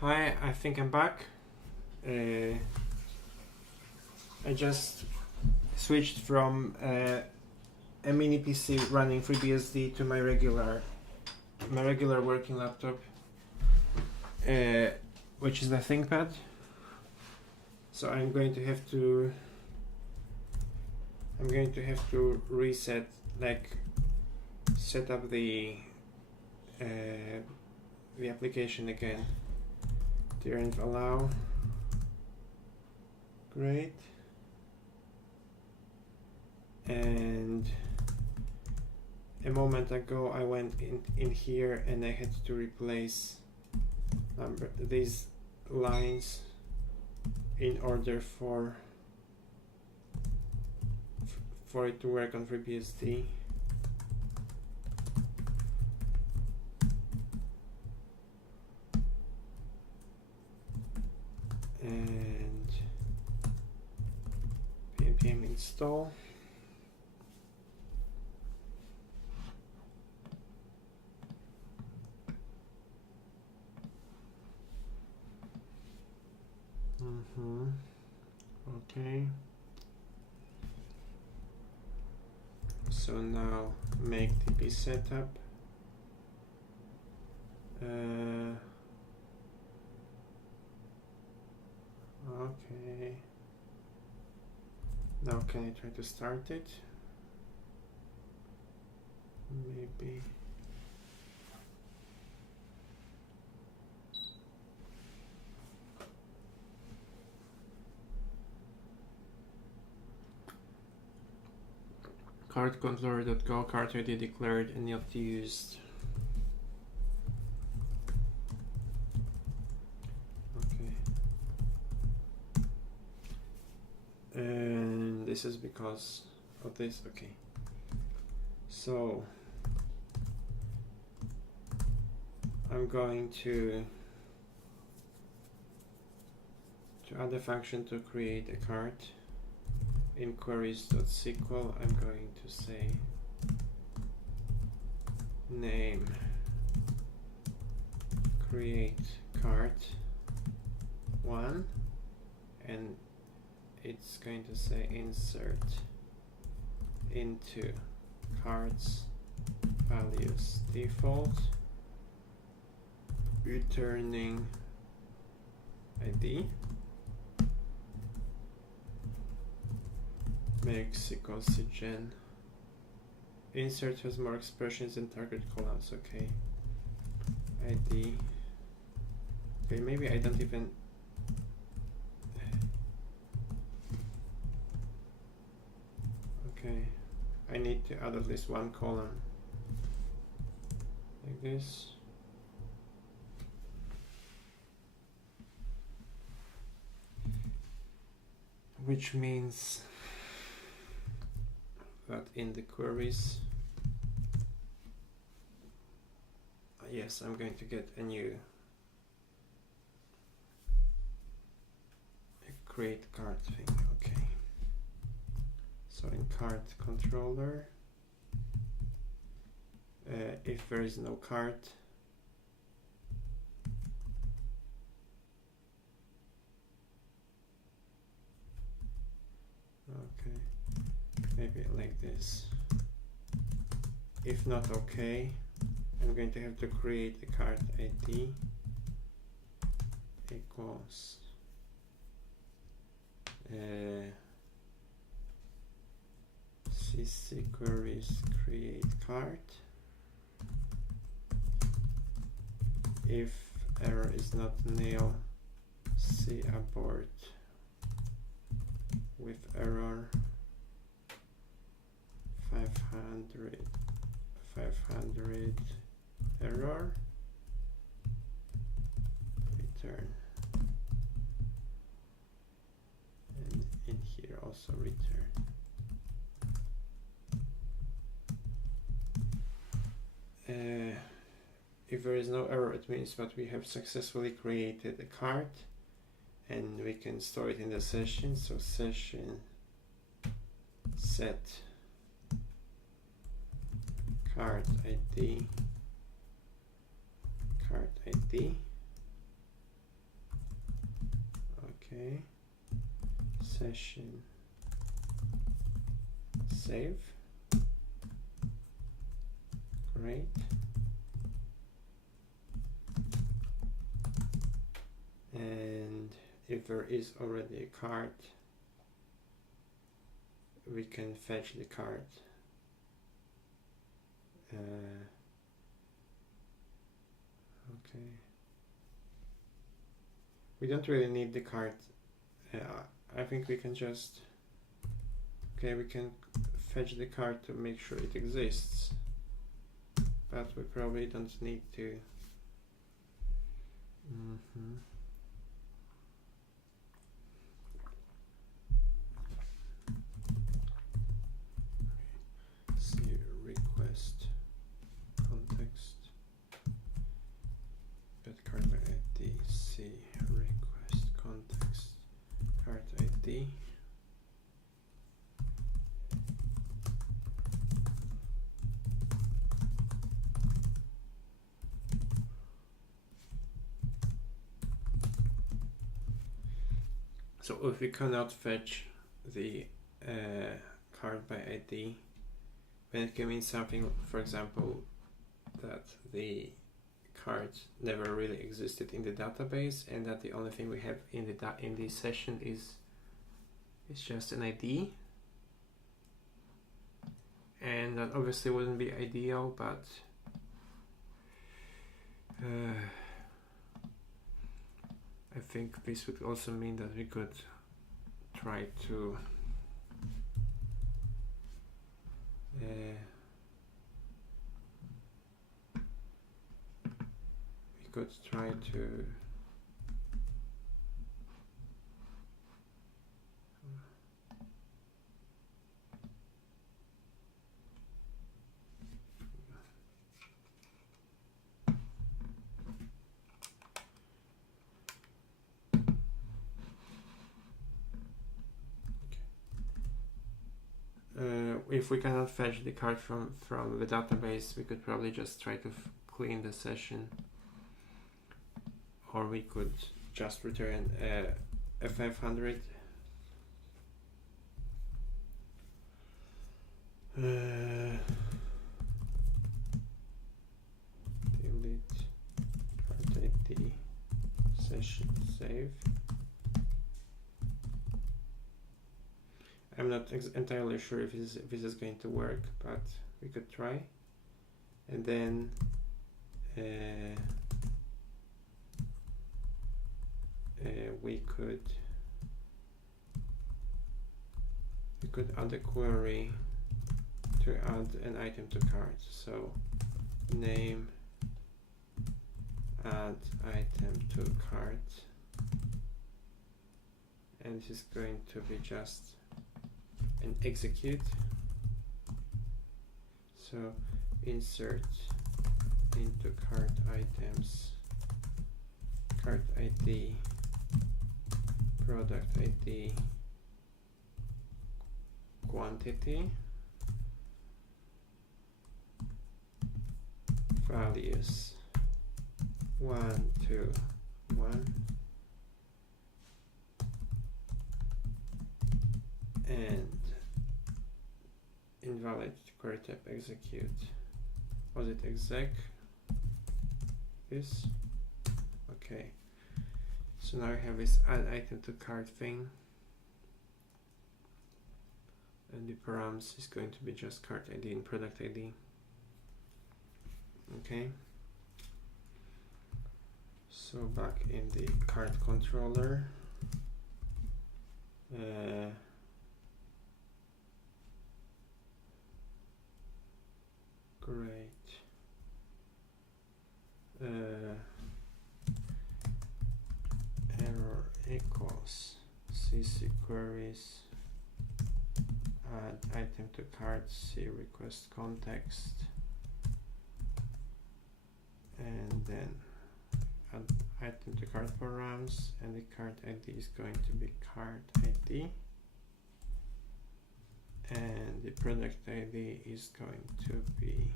Hi, I think I'm back. I just switched from a mini PC running FreeBSD to my regular working laptop, which is the ThinkPad. So I'm going to have to reset, like set up the application again. Didn't allow. Great. And a moment ago I went in here and I had to replace these lines in order for it to work on FreeBSD. And npm install. Okay. So now make db setup. Okay. Now can I try to start it? Maybe. Card controller.go, card ID declared and not used. Okay. And this is because of this. Okay. So I'm going to add a function to create a card. In queries.sql, I'm going to say name create card 1, and it's going to say insert into cards values default, returning ID. Make sqlc gen. Insert has more expressions than target columns. Okay. ID. Okay, maybe I don't even. Okay, I need to add at least one column. Like this. Which means that in the queries, yes, I'm going to get a new create card thing. Okay. So in card controller, if there is no card, okay, maybe like this. If not okay, I'm going to have to create the card ID equals cc queries create card. If error is not nil, c abort with error 500 error, return, and in here also return. If there is no error, it means that we have successfully created a card and we can store it in the session. So session set card ID Okay, session save. Great. And if there is already a card, we can fetch the card. Okay. We don't really need the card. I think we can just, okay, we can fetch the card to make sure it exists, but we probably don't need to. See request context, get card by ID, see request context, card ID. So if we cannot fetch the card by ID, then it can mean something, for example, that the card never really existed in the database, and that the only thing we have in the session is just an ID, and that obviously wouldn't be ideal, but I think this would also mean that we could try to if we cannot fetch the card from the database, we could probably just try to clean the session, or we could just return a 500. Delete card ID session save. I'm not entirely sure if this is going to work, but we could try. And then we could add a query to add an item to cart. So name add item to cart, and this is going to be just an execute. So insert into cart items, cart ID, product ID, quantity, values 1, 2, 1, and invalid query type execute. Was it exec? This? Okay. So now I have this add item to cart thing, and the params is going to be just cart ID and product ID. Okay. So back in the cart controller, great. Error equals cc queries add item to cart, see request context, and then add item to cart params, and the cart ID is going to be cart ID, and the product ID is going to be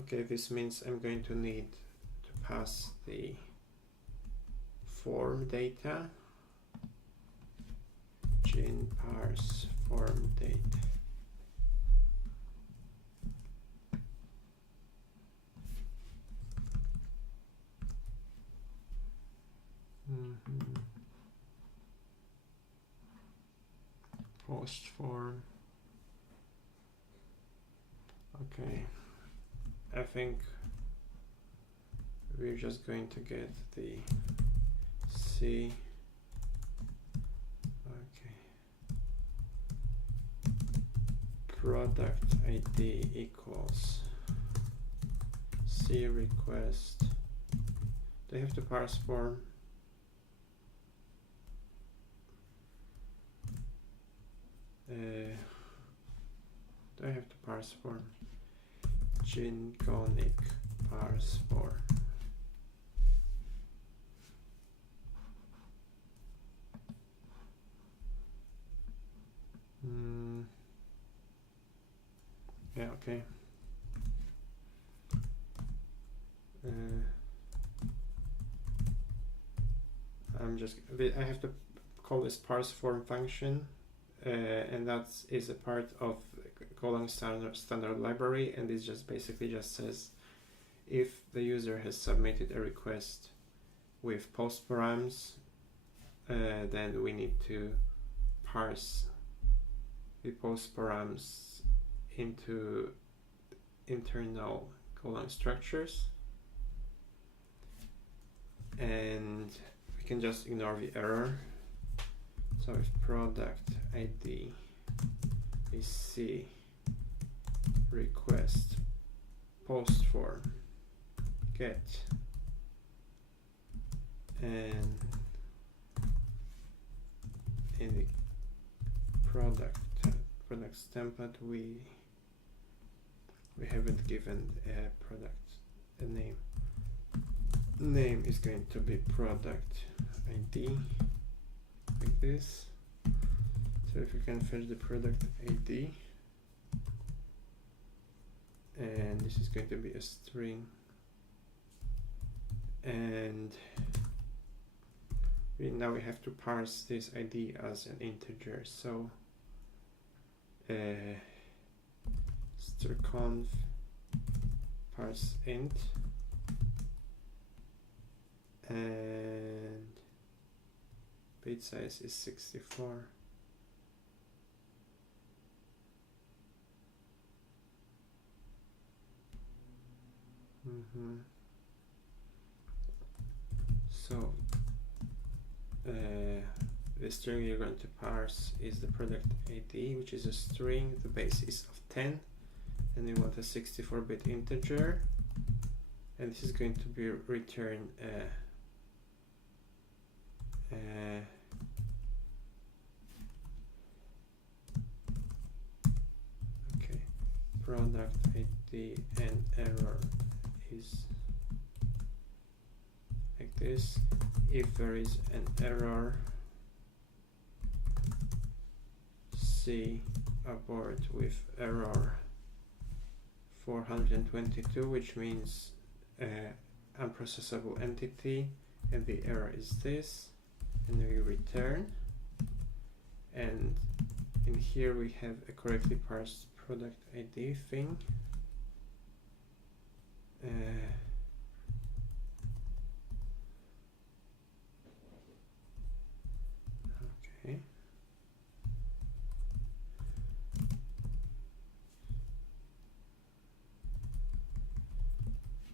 Okay, this means I'm going to need to pass the form data, gin parse form data. Post form. Okay, I think we're just going to get the C. Okay, product ID equals C request. Do I have to parse form? Do I have to parse form? Django parse form. Yeah, okay. I have to call this parse form function, and that is a part of Golang standard library, and this just basically just says if the user has submitted a request with post params, then we need to parse the post params into internal Golang structures, and we can just ignore the error. So if product ID is C request post form get, and in the products template we haven't given a product a name. Name is going to be product ID, like this. So if you can fetch the product ID, and this is going to be a string, and now we have to parse this ID as an integer. So strconf parse int, and page size is 64. So the string you're going to parse is the product ID, which is a string. The base is of 10, and we want a 64-bit integer, and this is going to be return okay, product ID and error is like this. If there is an error, C abort with error 422, which means unprocessable entity, and the error is this, and we return. And in here we have a correctly parsed product ID thing. Okay.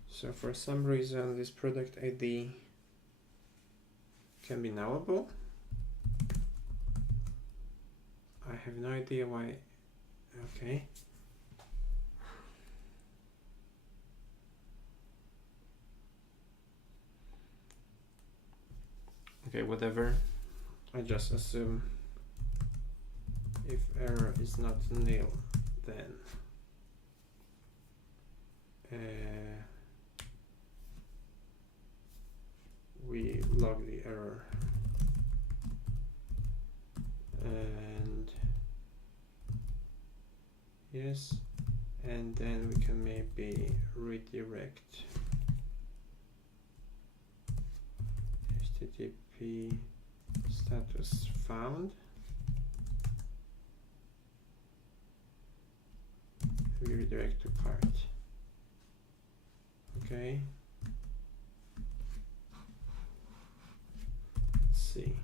So for some reason this product ID can be nullable. I have no idea why. Okay. Okay, whatever. I just assume if error is not nil, then we log the error, and yes, and then we can maybe redirect HTTP status found. We redirect to cart. Okay. Let's see.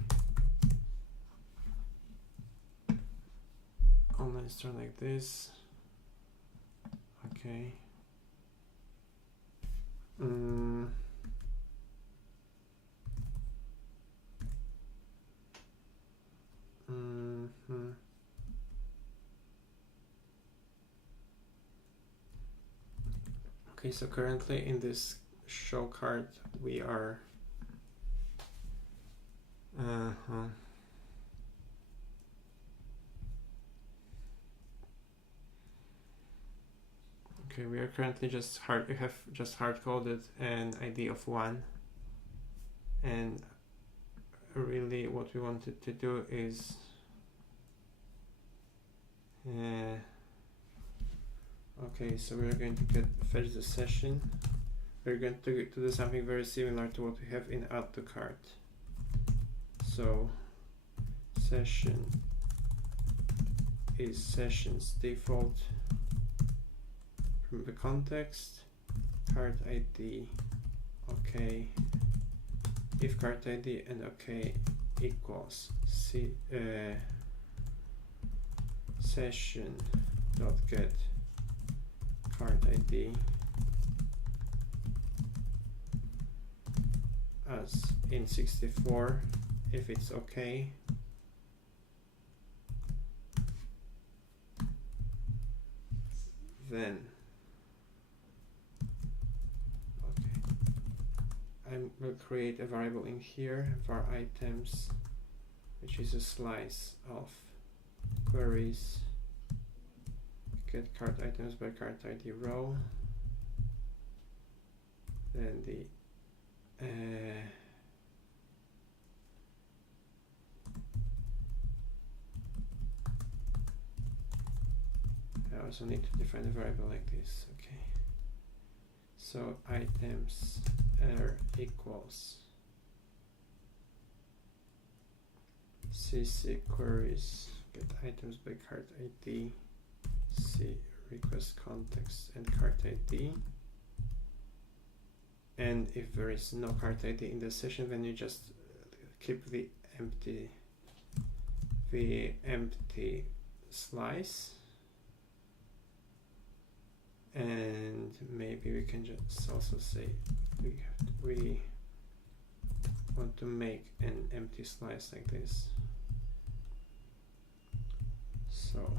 Online store like this. Okay. Okay, so currently in this show card we are okay, we are currently we have just hard coded an ID of 1, and really what we wanted to do is okay, so we're going to fetch the session. We're going to do something very similar to what we have in add to cart. So session is session's default from the context, cart ID, okay, if cart ID and okay equals session dot get cart ID as in 64 if it's okay, then I will create a variable in here var items, which is a slice of queries get cart items by cart ID row, then the I also need to define a variable like this. Okay, so items r equals cc queries get items by cart ID, c request context and cart ID, and if there is no cart ID in the session, then you just keep the empty slice, and maybe we can just also say we want to make an empty slice like this. So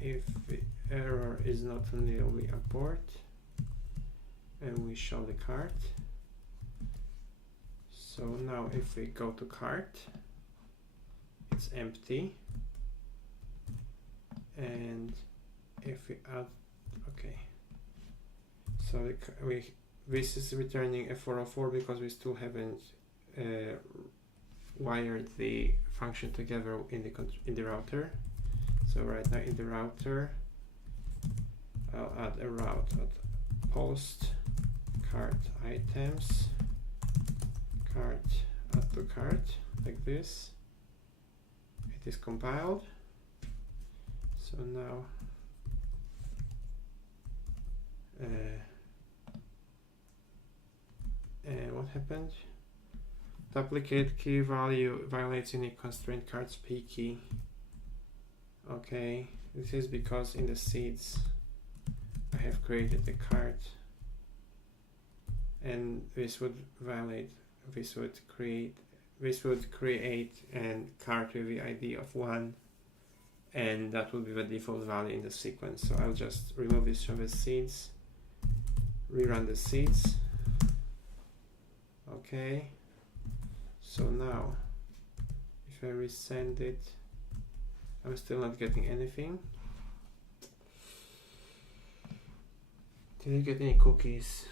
if the error is not nil, we abort and we show the cart. So now if we go to cart, it's empty, and if we add, okay, so this is returning a 404 because we still haven't wired the function together in the router. So right now in the router, I'll add a route at post cart items cart add to cart like this. It is compiled. So now what happened? Duplicate key value violates unique constraint cart's p key. Okay, this is because in the seeds I have created the cart, and this would violate, this would create an cart with the ID of 1, and that will be the default value in the sequence. So I'll just remove this from the seeds, rerun the seeds. Okay, so now if I resend it, I'm still not getting anything. Did you get any cookies?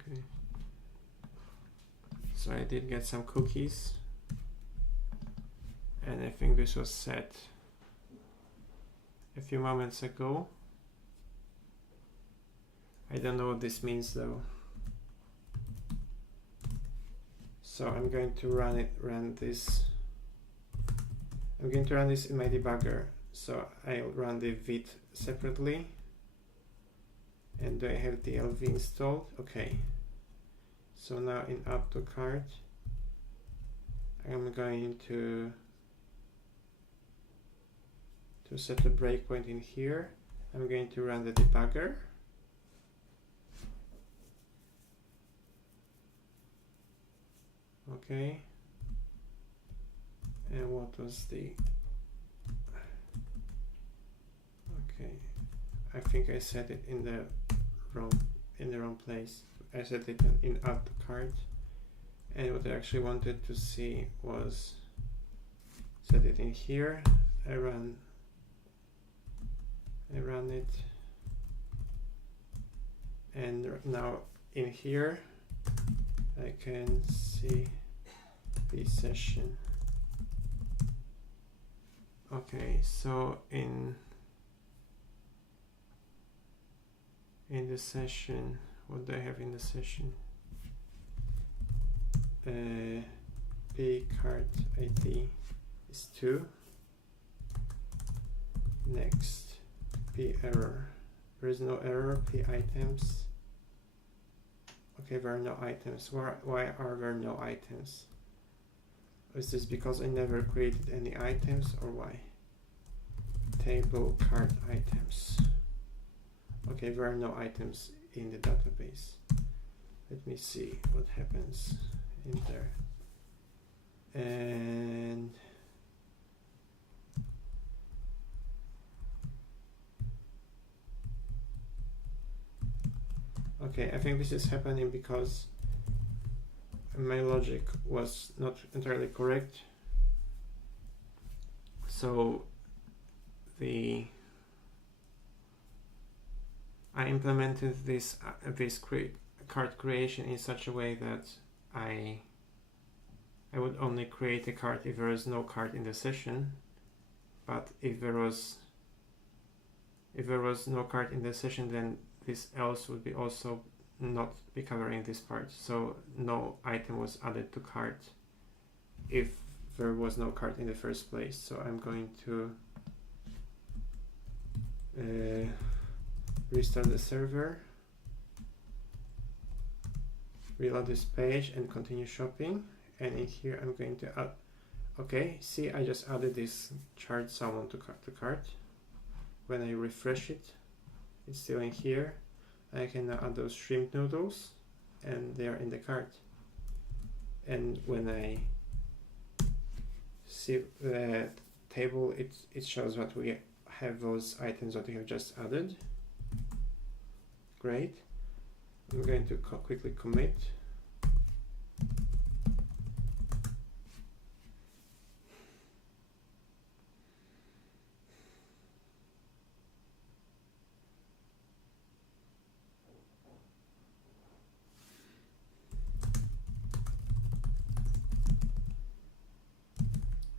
Okay. So I did get some cookies, and I think this was set a few moments ago. I don't know what this means though. So I'm going to run this. I'm going to run this in my debugger. So I'll run the vit separately. And do I have the LV installed? Okay. So now in add to cart, I'm going to set a breakpoint in here. I'm going to run the debugger. Okay. And what was the... Okay. I think I set it in the wrong place. I set it in add to cart. And what I actually wanted to see was set it in here. I run it, and now in here I can see the session. Okay, so in the session, what do I have in the session? P cart ID is 2. Next, P error. There is no error. P items. Okay, there are no items. Why are there no items? Is this because I never created any items, or why? Table cart items. Okay, there are no items in the database. Let me see what happens in there. And okay, I think this is happening because my logic was not entirely correct. So I implemented this cart creation in such a way that I would only create a cart if there is no cart in the session, but if there was no cart in the session, then this else would be also not be covering this part. So no item was added to cart if there was no cart in the first place. So I'm going to restart the server, reload this page and continue shopping. And in here I'm going to add, okay, see, I just added this chart salmon to cart. When I refresh it, it's still in here. I can now add those shrimp noodles and they are in the cart. And when I see the table, it shows that we have those items that we have just added. Great. I'm going to quickly commit.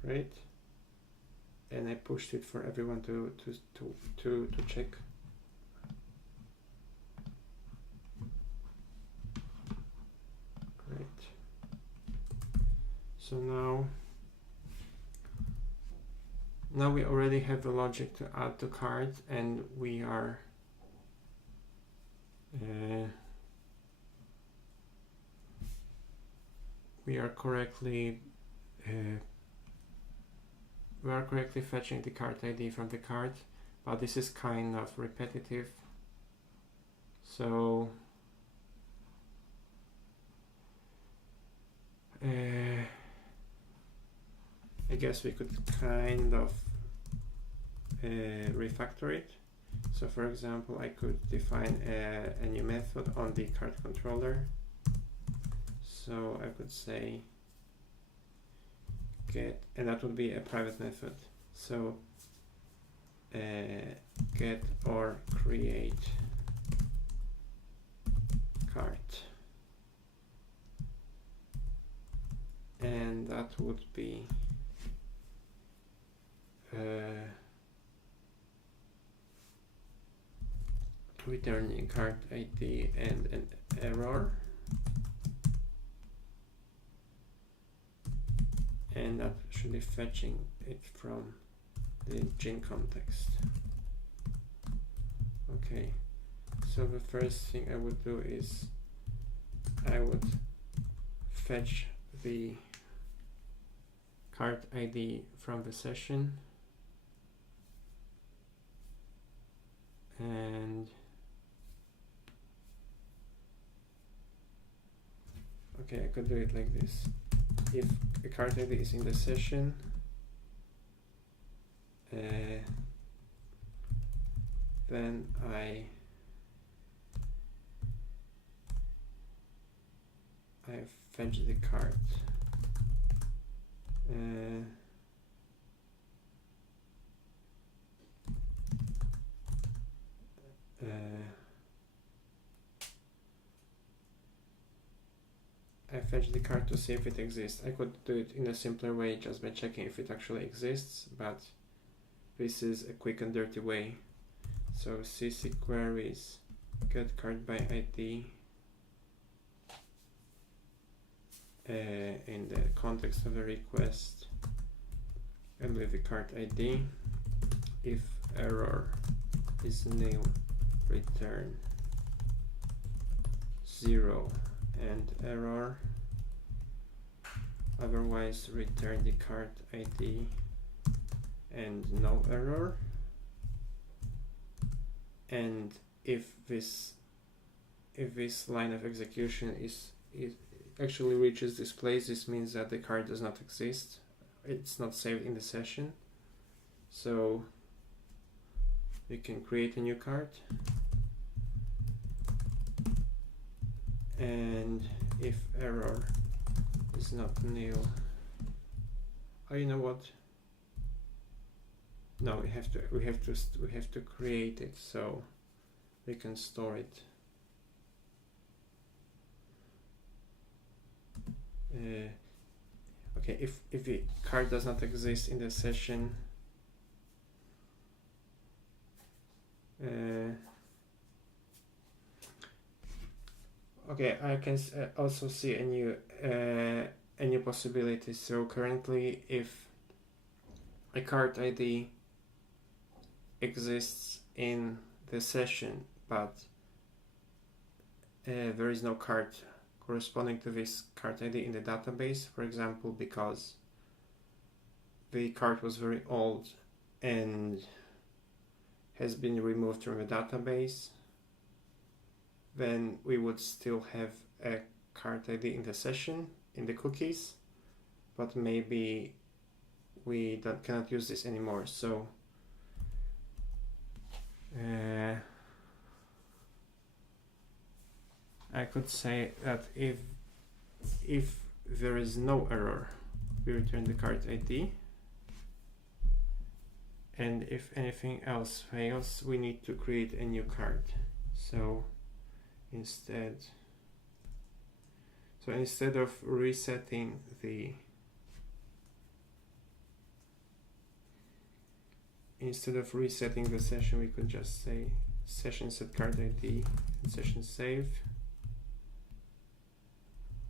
Right, and I pushed it for everyone to check. Great. So now we already have the logic to add to cart, and we are correctly fetching the cart ID from the cart, but this is kind of repetitive. So I guess we could kind of refactor it. So for example, I could define a new method on the cart controller. So I could say get, and that would be a private method. So get or create cart. and that would be returning cart ID and an error, and that should be fetching it from the gin context. Okay, so the first thing I would do is I would fetch the cart ID from the session, and okay, I could do it like this. If the cart ID is in the session, then I fetch the cart. I fetch the cart to see if it exists. I could do it in a simpler way just by checking if it actually exists, but this is a quick and dirty way. So cc queries get cart by ID in the context of the request, and with the cart ID, if error is nil, return 0 and error, otherwise return the cart ID and no error. And if this line of execution is actually reaches this place, this means that the cart does not exist. It's not saved in the session. So you can create a new cart, and if error is not nil, oh, you know what? No, we have to create it so we can store it. Okay, if the card does not exist in the session, okay, I can also see a new possibility. So currently, if a cart ID exists in the session, but there is no cart corresponding to this cart ID in the database, for example, because the cart was very old and has been removed from the database, then we would still have a cart ID in the session, in the cookies, but maybe we cannot use this anymore. So I could say that if there is no error, we return the cart ID, and if anything else fails, we need to create a new cart. So instead of resetting the session, we could just say session set cart ID and session save,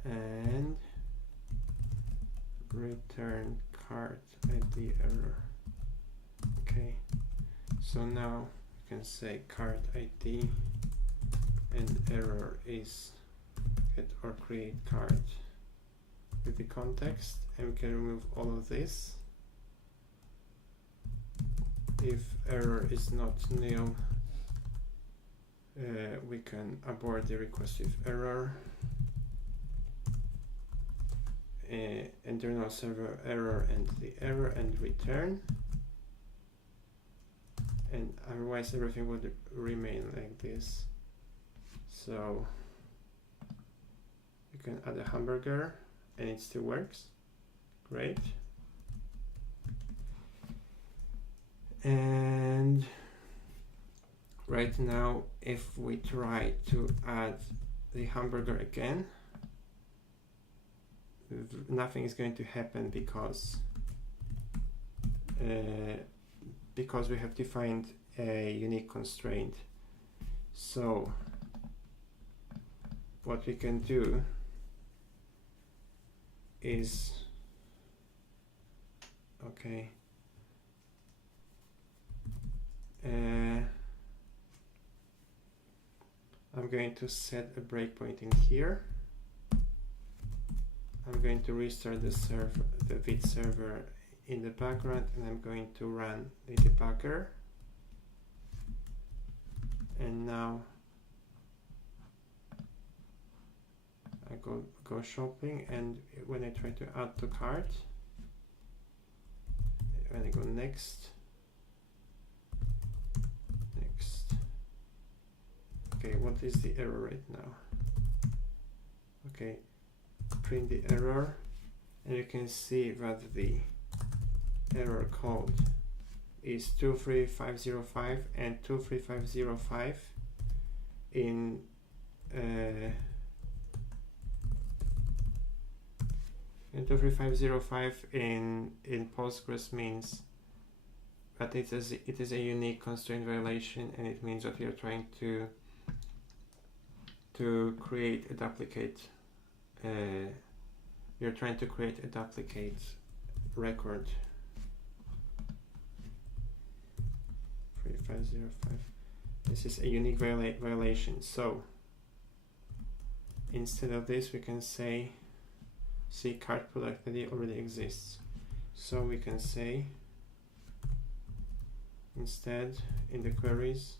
and return cart ID error. Okay, so now we can say cart ID and error is get or create cart with the context, and we can remove all of this. If error is not nil, we can abort the request with error, internal server error and the error, and return, and otherwise everything would remain like this. So you can add a hamburger and it still works. Great. And right now, if we try to add the hamburger again, nothing is going to happen because we have defined a unique constraint. So what we can do is, okay, I'm going to set a breakpoint in here. I'm going to restart the Vite server in the background, and I'm going to run the debugger. And now I go shopping, and when I try to add to cart, when I go next, okay, what is the error right now? Okay, print the error, and you can see that the error code is 23505 and 23505 in 23505 in Postgres means that it is a unique constraint violation, and it means that we are trying to create a duplicate. We are trying to create a duplicate record. 3505. This is a unique violation. So instead of this, we can say, see, cart product ID already exists. So we can say instead in the queries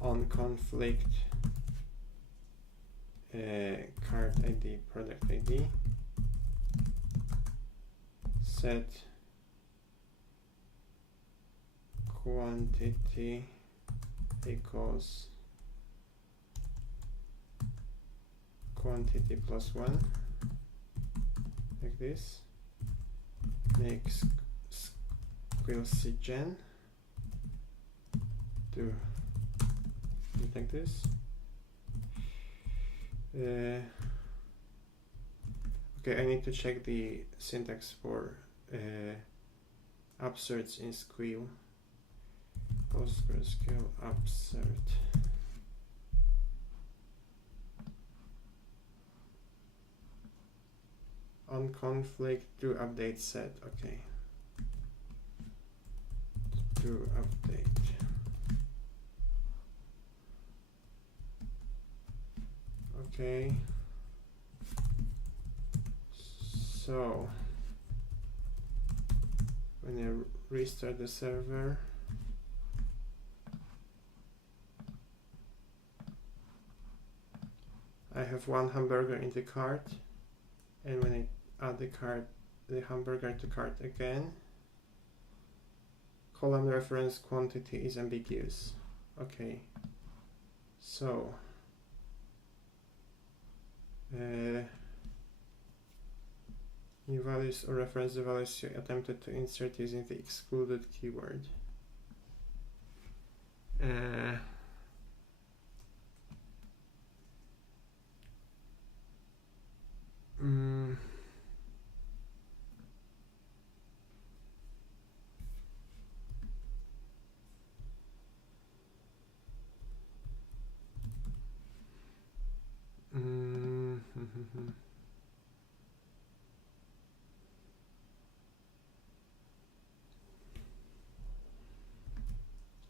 on conflict cart ID product ID set quantity equals quantity plus 1, like this. Make sqlc gen do it like this. Okay, I need to check the syntax for upserts in sql. PostgreSQL upsert. On conflict do update set. Okay. Do update. Okay. So when I restart the server, I have one hamburger in the cart, and when I add the hamburger to cart again, column reference quantity is ambiguous. Okay, so new values or reference the values you attempted to insert using the excluded keyword.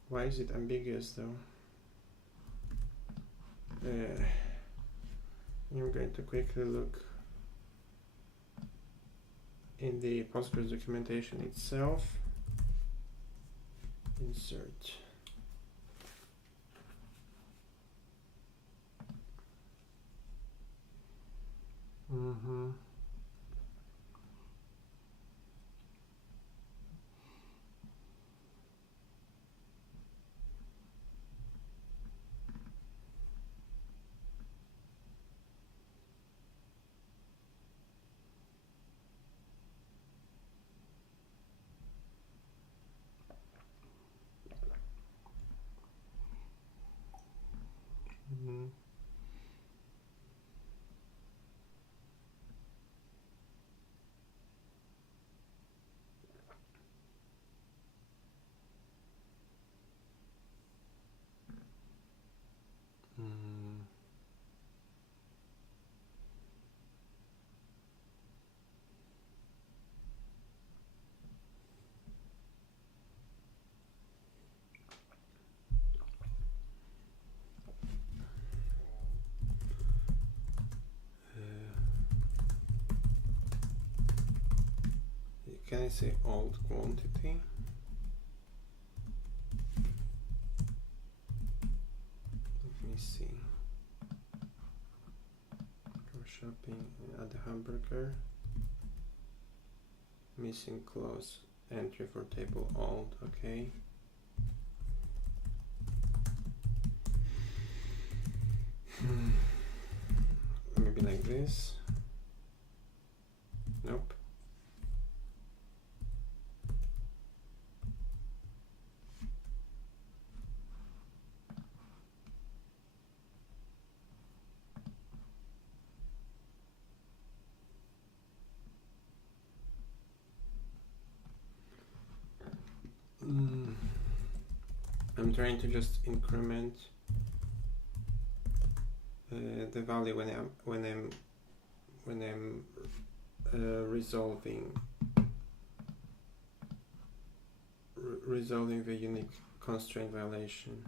Why is it ambiguous though? I'm going to quickly look in the Postgres documentation itself. Insert. can I say old quantity? Let me see. Go shopping and add a hamburger. Missing clause, entry for table old, okay. Maybe like this. Nope. I'm trying to just increment the value when I'm resolving the unique constraint violation.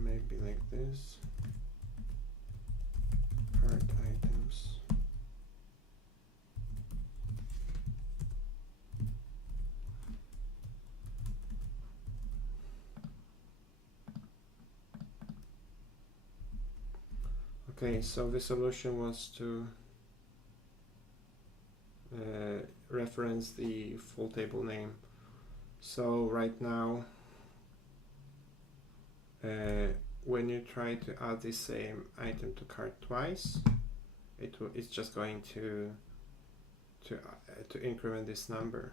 Maybe like this. Cart items. Okay, so the solution was to reference the full table name. So right now, when you try to add the same item to cart twice, it's just going to increment this number.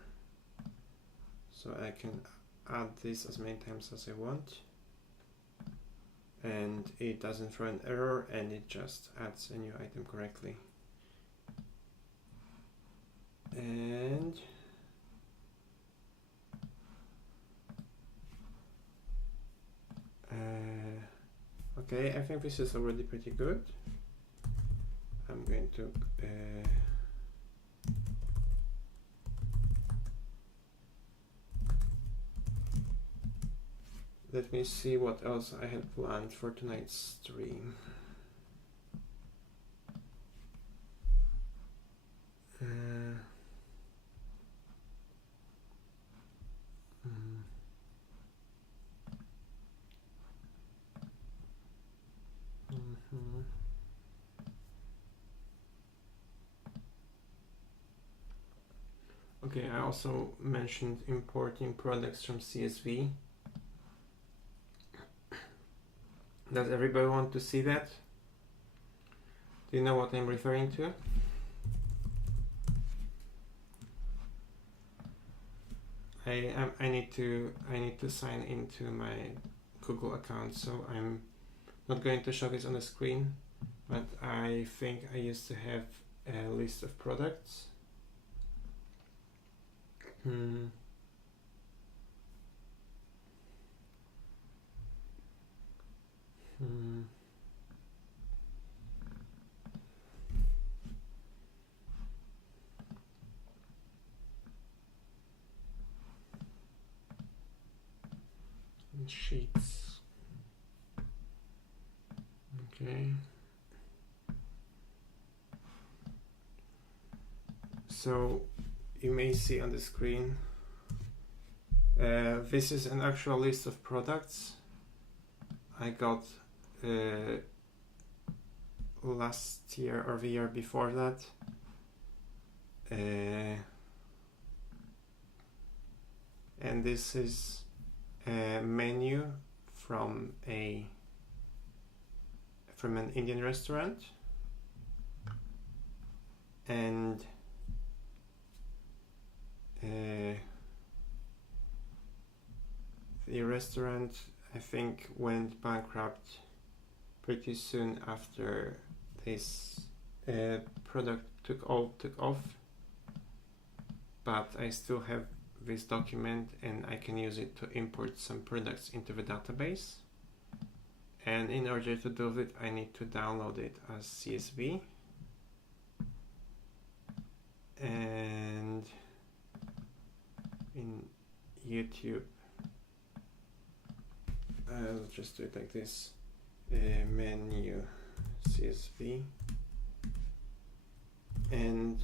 So I can add this as many times as I want, and it doesn't throw an error, and it just adds a new item correctly. And okay, I think this is already pretty good. I'm going to let me see what else I had planned for tonight's stream. Okay, I also mentioned importing products from CSV. Does everybody want to see that? Do you know what I'm referring to? I need to sign into my Google account, so I'm not going to show this on the screen, but I think I used to have a list of products. Sheets. Okay. So you may see on the screen, this is an actual list of products I got last year or the year before that. And this is a menu from an Indian restaurant, and the restaurant I think went bankrupt pretty soon after this product took off, but I still have this document and I can use it to import some products into the database. And in order to do it, I need to download it as CSV. And in YouTube, I'll just do it like this, menu CSV. And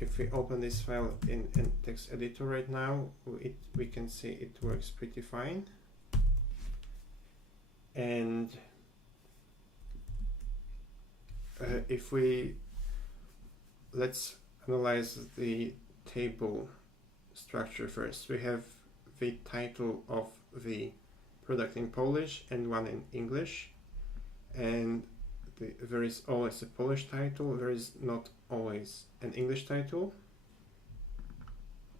if we open this file in text editor right now, we can see it works pretty fine. And if let's analyze the table structure first. We have the title of the product in Polish and one in English, and there is always a Polish title. There is not always an English title.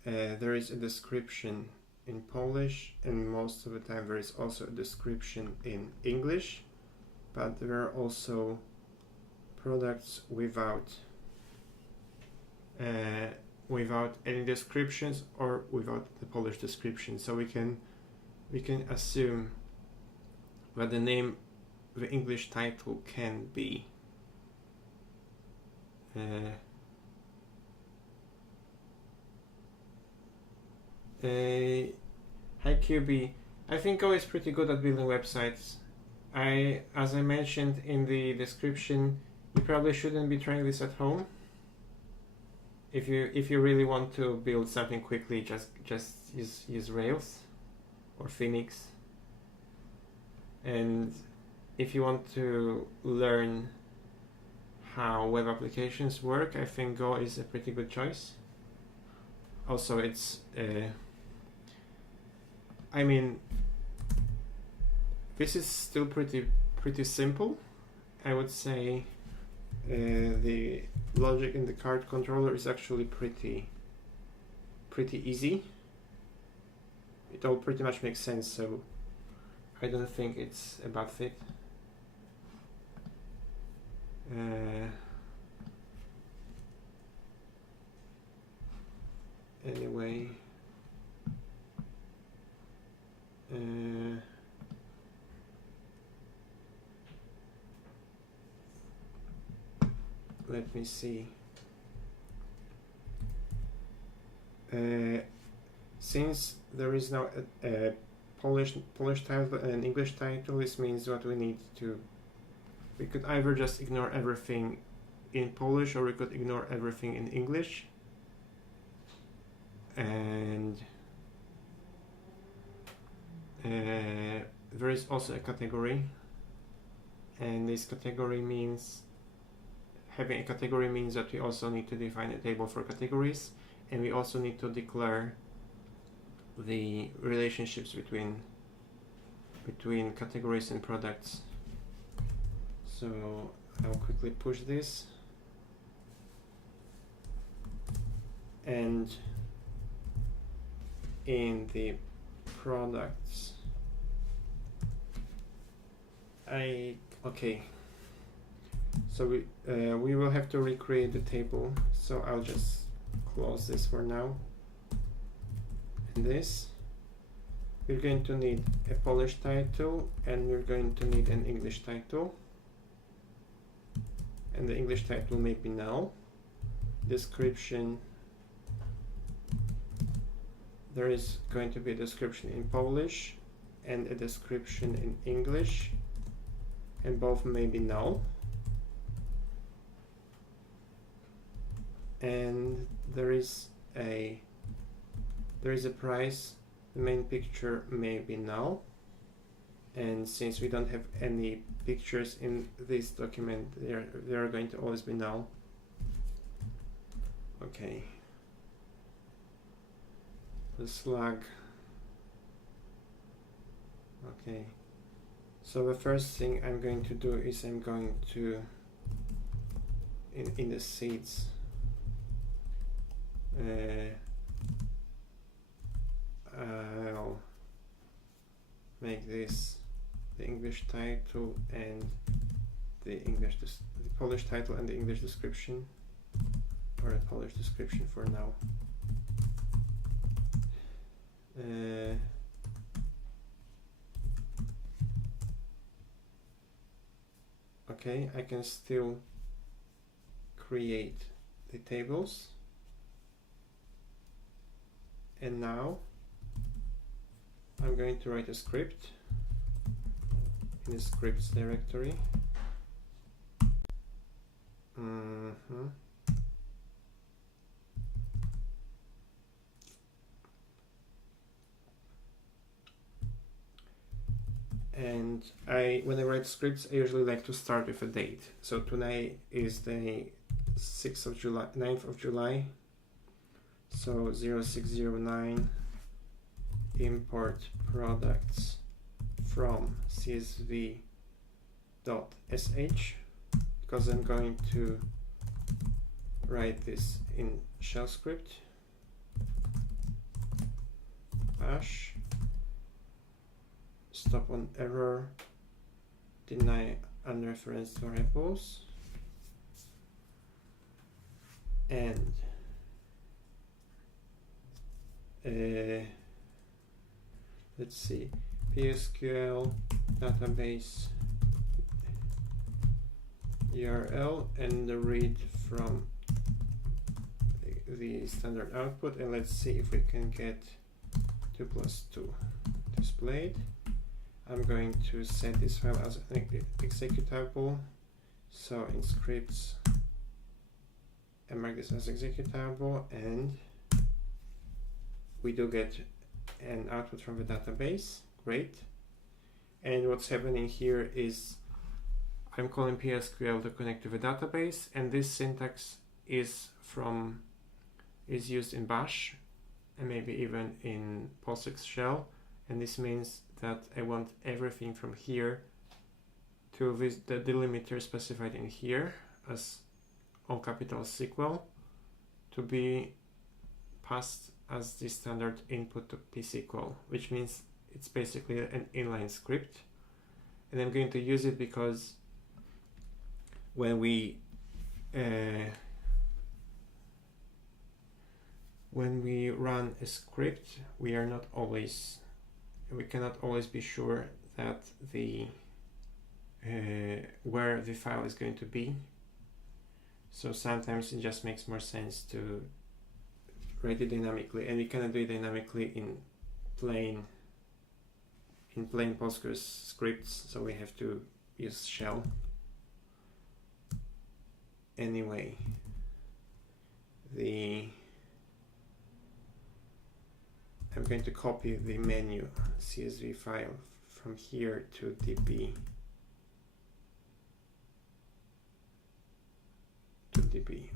There is a description in Polish, and most of the time there is also a description in English, but there are also products without any descriptions or without the Polish description. So we can assume that the English title can be Hi QB. I think Go is pretty good at building websites. As I mentioned in the description, you probably shouldn't be trying this at home. If you really want to build something quickly, just use Rails or Phoenix. And if you want to learn how web applications work, I think Go is a pretty good choice. Also, it's this is still pretty simple. I would say the logic in the card controller is actually pretty easy. It all pretty much makes sense, so I don't think it's a bad fit. Anyway, let me see. Since there is now a Polish title and an English title, this means that we could either just ignore everything in Polish, or we could ignore everything in English. And there is also a category, and this category means having a category means that we also need to define a table for categories, and we also need to declare the relationships between categories and products. So I'll quickly push this, and in the products, so we will have to recreate the table, so I'll just close this for now. And this, we're going to need a Polish title, and we're going to need an English title, and the English title may be null. Description, there is going to be a description in Polish and a description in English, and both may be null. And there is a price. The main picture may be null, and since we don't have any pictures in this document, they are going to always be null. Okay. The slug. Okay. So the first thing I'm going to do is I'm going to in the seeds make this the English title and the Polish title and the English description, or a Polish description for now. Okay, I can still create the tables, and now I'm going to write a script in the scripts directory. And when I write scripts, I usually like to start with a date. So tonight is the 6th of July, 9th of July. So 0609 import products from csv.sh, because I'm going to write this in shell script. Bash, stop on error, deny unreferenced variables, and let's see, PSQL database URL and the read from the standard output, and let's see if we can get 2 + 2 displayed. I'm going to set this file as an executable, so in scripts I mark this as executable, and we do get an output from the database. Great. And what's happening here is I'm calling PSQL to connect to the database, and this syntax is used in Bash and maybe even in POSIX shell, and this means that I want everything from here to the delimiter specified in here as all capital SQL to be passed as the standard input to pSQL, which means it's basically an inline script. And I'm going to use it because when we run a script, we cannot always be sure that where the file is going to be. So sometimes it just makes more sense to write it dynamically, and we cannot do it dynamically in plain Postgres scripts, so we have to use shell. Anyway, I'm going to copy the menu CSV file from here to db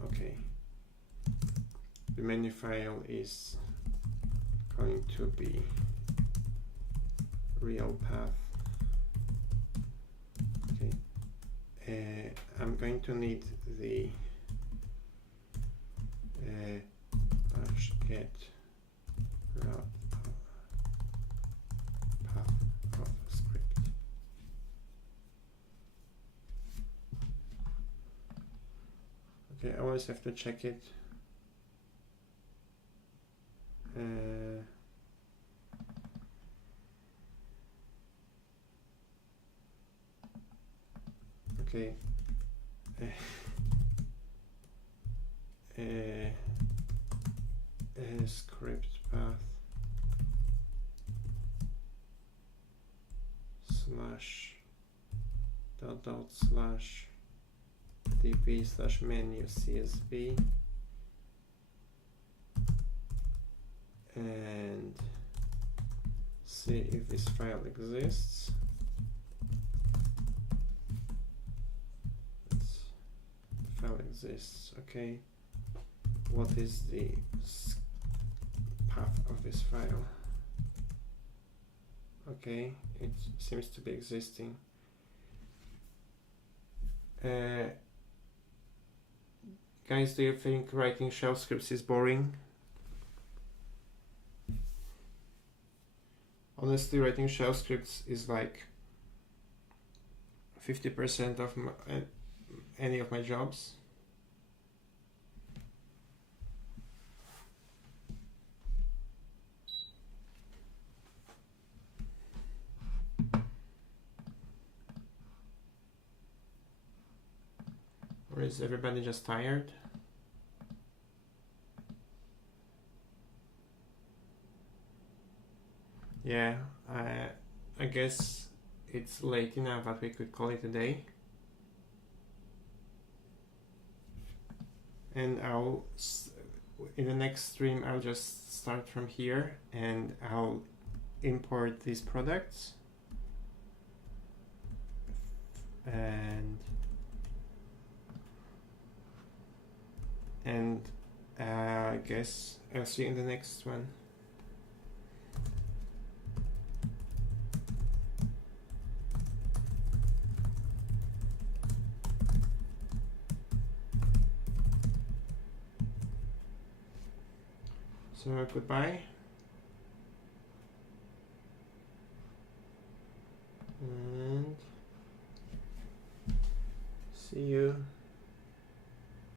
okay. The menu file is going to be real path. Okay, I'm going to need the bash get route path of script. Okay, I always have to check it. Okay. Script path / db/menu csv, and see if this file exists. The file exists. Okay, what is the path of this file? Okay, it seems to be existing. Guys, do you think writing shell scripts is boring? Honestly, writing shell scripts is like 50% of any of my jobs. Or is everybody just tired? Yeah, I guess it's late enough that we could call it a day. And in the next stream, I'll just start from here and I'll import these products. And I guess I'll see you in the next one. So goodbye. And see you.